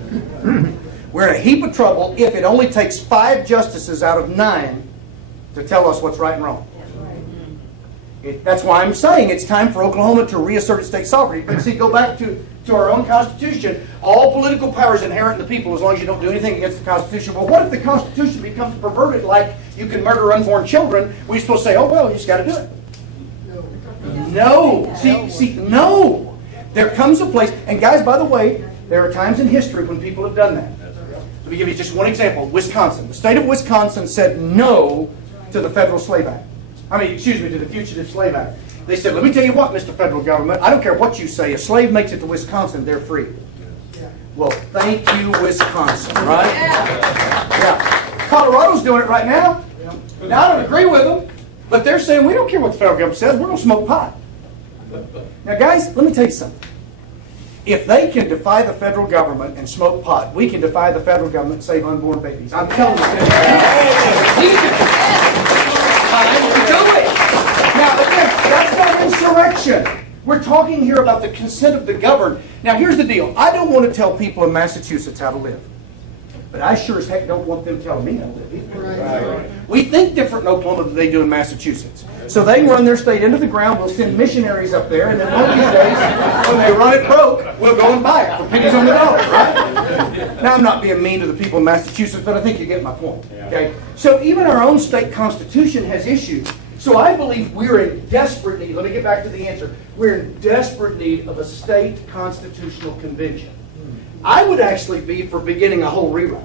We're in a heap of trouble if it only takes 5 justices out of 9 to tell us what's right and wrong. That's why I'm saying it's time for Oklahoma to reassert its state sovereignty. But see, go back to our own Constitution. All political power is inherent in the people as long as you don't do anything against the Constitution. Well, what if the Constitution becomes perverted like you can murder unborn children? We're supposed to say, oh, well, you just got to do it. No. See, no. There comes a place, and guys, by the way, there are times in history when people have done that. Let me give you just one example. Wisconsin. The state of Wisconsin said no to the Federal Slave Act. To the Fugitive Slave Act. They said, let me tell you what, Mr. Federal Government, I don't care what you say. A slave makes it to Wisconsin, they're free. Well, thank you, Wisconsin, right? Yeah. Colorado's doing it right now. Now, I don't agree with them, but they're saying, we don't care what the federal government says, we're going to smoke pot. Now, guys, let me tell you something. If they can defy the federal government and smoke pot, we can defy the federal government and save unborn babies. I'm telling you. Time to do it. Now, again, that's not insurrection. We're talking here about the consent of the governed. Now, here's the deal. I don't want to tell people in Massachusetts how to live. But I sure as heck don't want them telling me how to live either. Right. We think different in Oklahoma than they do in Massachusetts. So they run their state into the ground. We'll send missionaries up there, and then one of these days, when they run it broke, we'll go and buy it for pennies on the dollar, right? Now, I'm not being mean to the people in Massachusetts, but I think you get my point. Okay? So even our own state constitution has issues. So I believe we're in desperate need. Let me get back to the answer. We're in desperate need of a state constitutional convention. I would actually be for beginning a whole rewrite.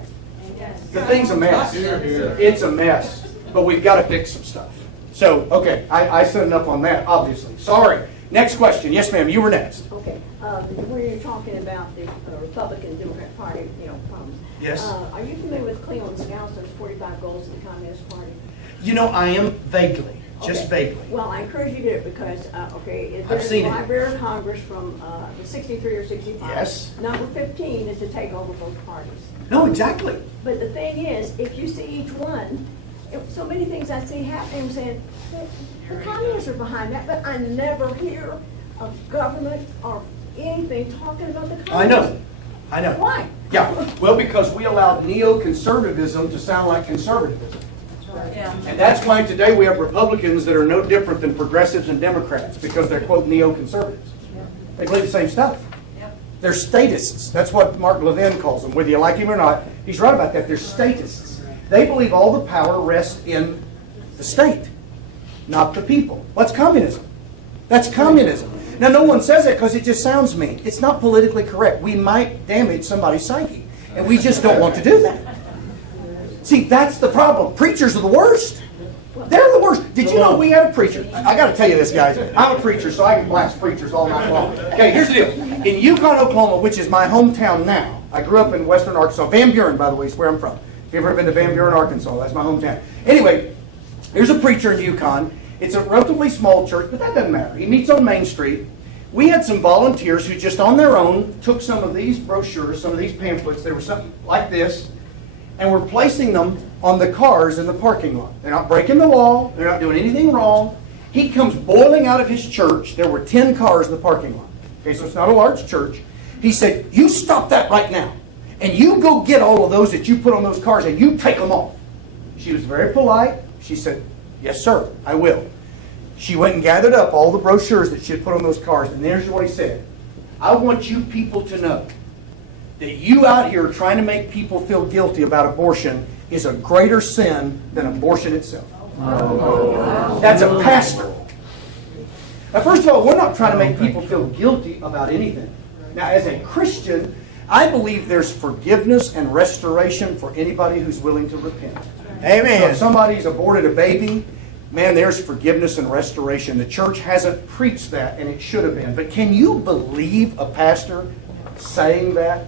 The thing's a mess. It's a mess. But we've got to fix some stuff. So, okay, I said enough on that, obviously. Sorry. Next question. Yes, ma'am, you were next. Okay. When you're talking about the Republican Democrat Party, problems. Yes. Are you familiar with Cleveland Skousen's 45 Goals of the Communist Party? I am vaguely. Just vaguely. Well, I encourage you to do it because, I've seen it. Library of Congress from the 63 or 65. Yes. Number 15 is to take over both parties. No, exactly. But the thing is, if you see each one, so many things I see happening, I'm saying, the communists are behind that, but I never hear of government or anything talking about the communists. I know. Why? Yeah, well, because we allowed neoconservatism to sound like conservatism. And that's why today we have Republicans that are no different than progressives and Democrats because they're, quote, neoconservatives. They believe the same stuff. They're statists. That's what Mark Levin calls them. Whether you like him or not, he's right about that. They're statists. They believe all the power rests in the state, not the people. What's communism? That's communism. Now, no one says it because it just sounds mean. It's not politically correct. We might damage somebody's psyche, and we just don't want to do that. See, that's the problem. Preachers are the worst. They're the worst. Did you know we had a preacher? I got to tell you this, guys. I'm a preacher, so I can blast preachers all night long. Okay, here's the deal. In Yukon, Oklahoma, which is my hometown now, I grew up in western Arkansas. Van Buren, by the way, is where I'm from. If you've ever been to Van Buren, Arkansas, that's my hometown. Anyway, here's a preacher in Yukon. It's a relatively small church, but that doesn't matter. He meets on Main Street. We had some volunteers who just on their own took some of these brochures, some of these pamphlets. They were something like this. And we're placing them on the cars in the parking lot. They're not breaking the law. They're not doing anything wrong. He comes boiling out of his church. There were 10 cars in the parking lot. Okay, so it's not a large church. He said, you stop that right now. And you go get all of those that you put on those cars and you take them off. She was very polite. She said, yes, sir, I will. She went and gathered up all the brochures that she had put on those cars. And there's what he said. I want you people to know that you out here trying to make people feel guilty about abortion is a greater sin than abortion itself. That's a pastor. Now, first of all, we're not trying to make people feel guilty about anything. Now, as a Christian, I believe there's forgiveness and restoration for anybody who's willing to repent. Amen. So if somebody's aborted a baby, man, there's forgiveness and restoration. The church hasn't preached that, and it should have been. But can you believe a pastor saying that?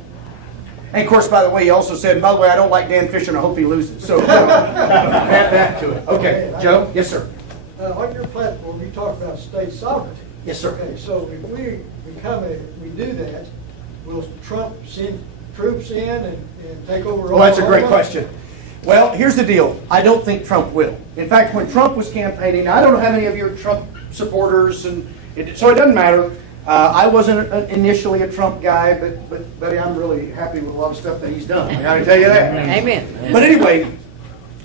And of course, by the way, he also said, by the way, I don't like Dan Fisher and I hope he loses. So add that to it. Okay, Joe? Yes, sir. On your platform, you talk about state sovereignty. Yes, sir. Okay, so if we do that, will Trump send troops in and take over? Well, that's a great Oklahoma? question. Well, here's the deal. I don't think Trump will. In fact, when Trump was campaigning, I don't know how many of you are Trump supporters, so it doesn't matter. I wasn't initially a Trump guy, but buddy, I'm really happy with a lot of stuff that he's done. I got to tell you that. Amen. But anyway,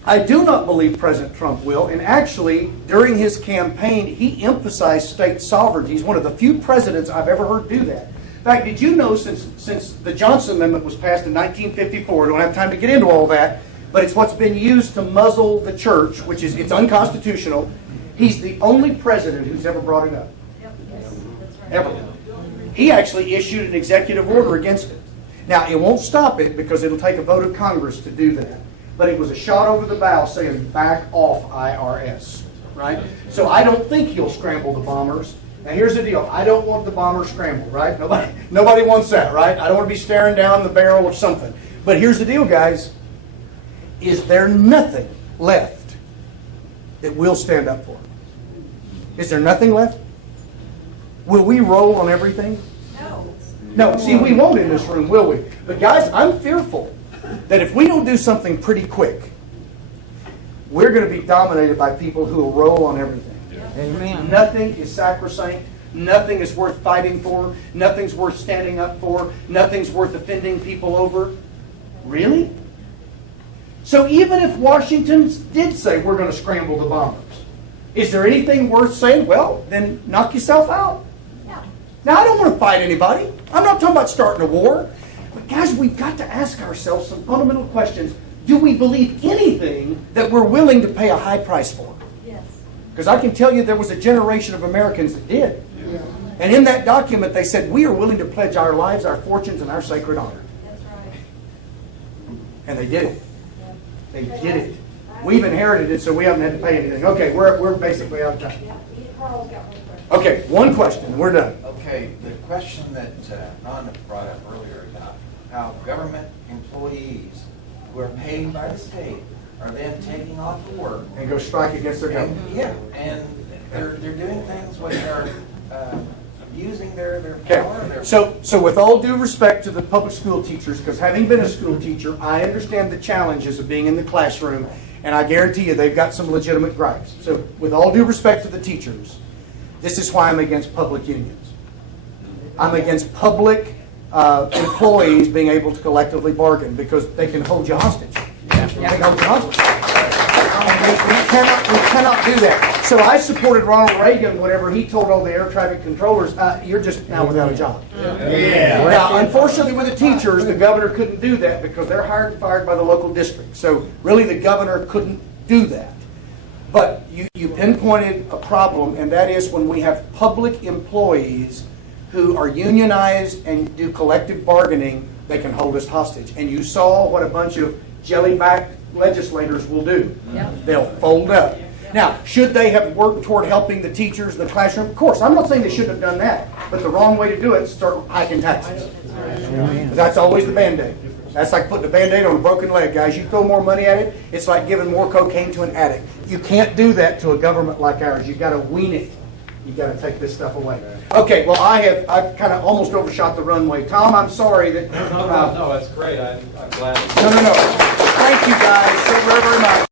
I do not believe President Trump will. And actually, during his campaign, he emphasized state sovereignty. He's one of the few presidents I've ever heard do that. In fact, did you know since the Johnson Amendment was passed in 1954, I don't have time to get into all that, but it's what's been used to muzzle the church, which is it's unconstitutional. He's the only president who's ever brought it up. Ever. He actually issued an executive order against it. Now, it won't stop it because it'll take a vote of Congress to do that. But it was a shot over the bow saying, back off IRS, right? So I don't think he'll scramble the bombers. Now, here's the deal. I don't want the bombers scrambled, right? Nobody wants that, right? I don't want to be staring down the barrel of something. But here's the deal, guys. Is there nothing left that we'll stand up for? Is there nothing left? Will we roll on everything? No. No, see, we won't in this room, will we? But guys, I'm fearful that if we don't do something pretty quick, we're going to be dominated by people who will roll on everything. Amen. Nothing is sacrosanct. Nothing is worth fighting for. Nothing's worth standing up for. Nothing's worth offending people over. Really? So even if Washington did say we're going to scramble the bombers, is there anything worth saying? Well, then knock yourself out. Now, I don't want to fight anybody. I'm not talking about starting a war. But guys, we've got to ask ourselves some fundamental questions. Do we believe anything that we're willing to pay a high price for? Yes. Because I can tell you there was a generation of Americans that did. Yeah. And in that document they said, we are willing to pledge our lives, our fortunes, and our sacred honor. That's right. And they did it. They did it. We've inherited it, so we haven't had to pay anything. Okay, we're basically out of time. Carl's got one question. Okay, one question, and we're done. Okay, the question that Ron brought up earlier about how government employees who are paid by the state are then taking off work. And go strike against their government. Yeah, and they're doing things which are abusing their power. Okay, so with all due respect to the public school teachers, because having been a school teacher, I understand the challenges of being in the classroom, and I guarantee you they've got some legitimate gripes. So with all due respect to the teachers, this is why I'm against public unions. I'm against public employees being able to collectively bargain because they can hold you hostage. They can hold you hostage. We cannot do that. So I supported Ronald Reagan whenever he told all the air traffic controllers, you're just now without a job. Yeah. Now, unfortunately with the teachers, the governor couldn't do that because they're hired and fired by the local district. So really the governor couldn't do that. But you pinpointed a problem, and that is when we have public employees who are unionized and do collective bargaining, they can hold us hostage. And you saw what a bunch of jelly-backed legislators will do. They'll fold up. Now, should they have worked toward helping the teachers in the classroom? Of course, I'm not saying they shouldn't have done that, but the wrong way to do it is start hiking taxes. That's always the Band-Aid. That's like putting a Band-Aid on a broken leg, guys. You throw more money at it, it's like giving more cocaine to an addict. You can't do that to a government like ours. You've got to wean it. You've got to take this stuff away. Okay, well, I've kind of almost overshot the runway. Tom, I'm sorry that... No, that's great. I'm glad. No. Thank you guys so very, very much.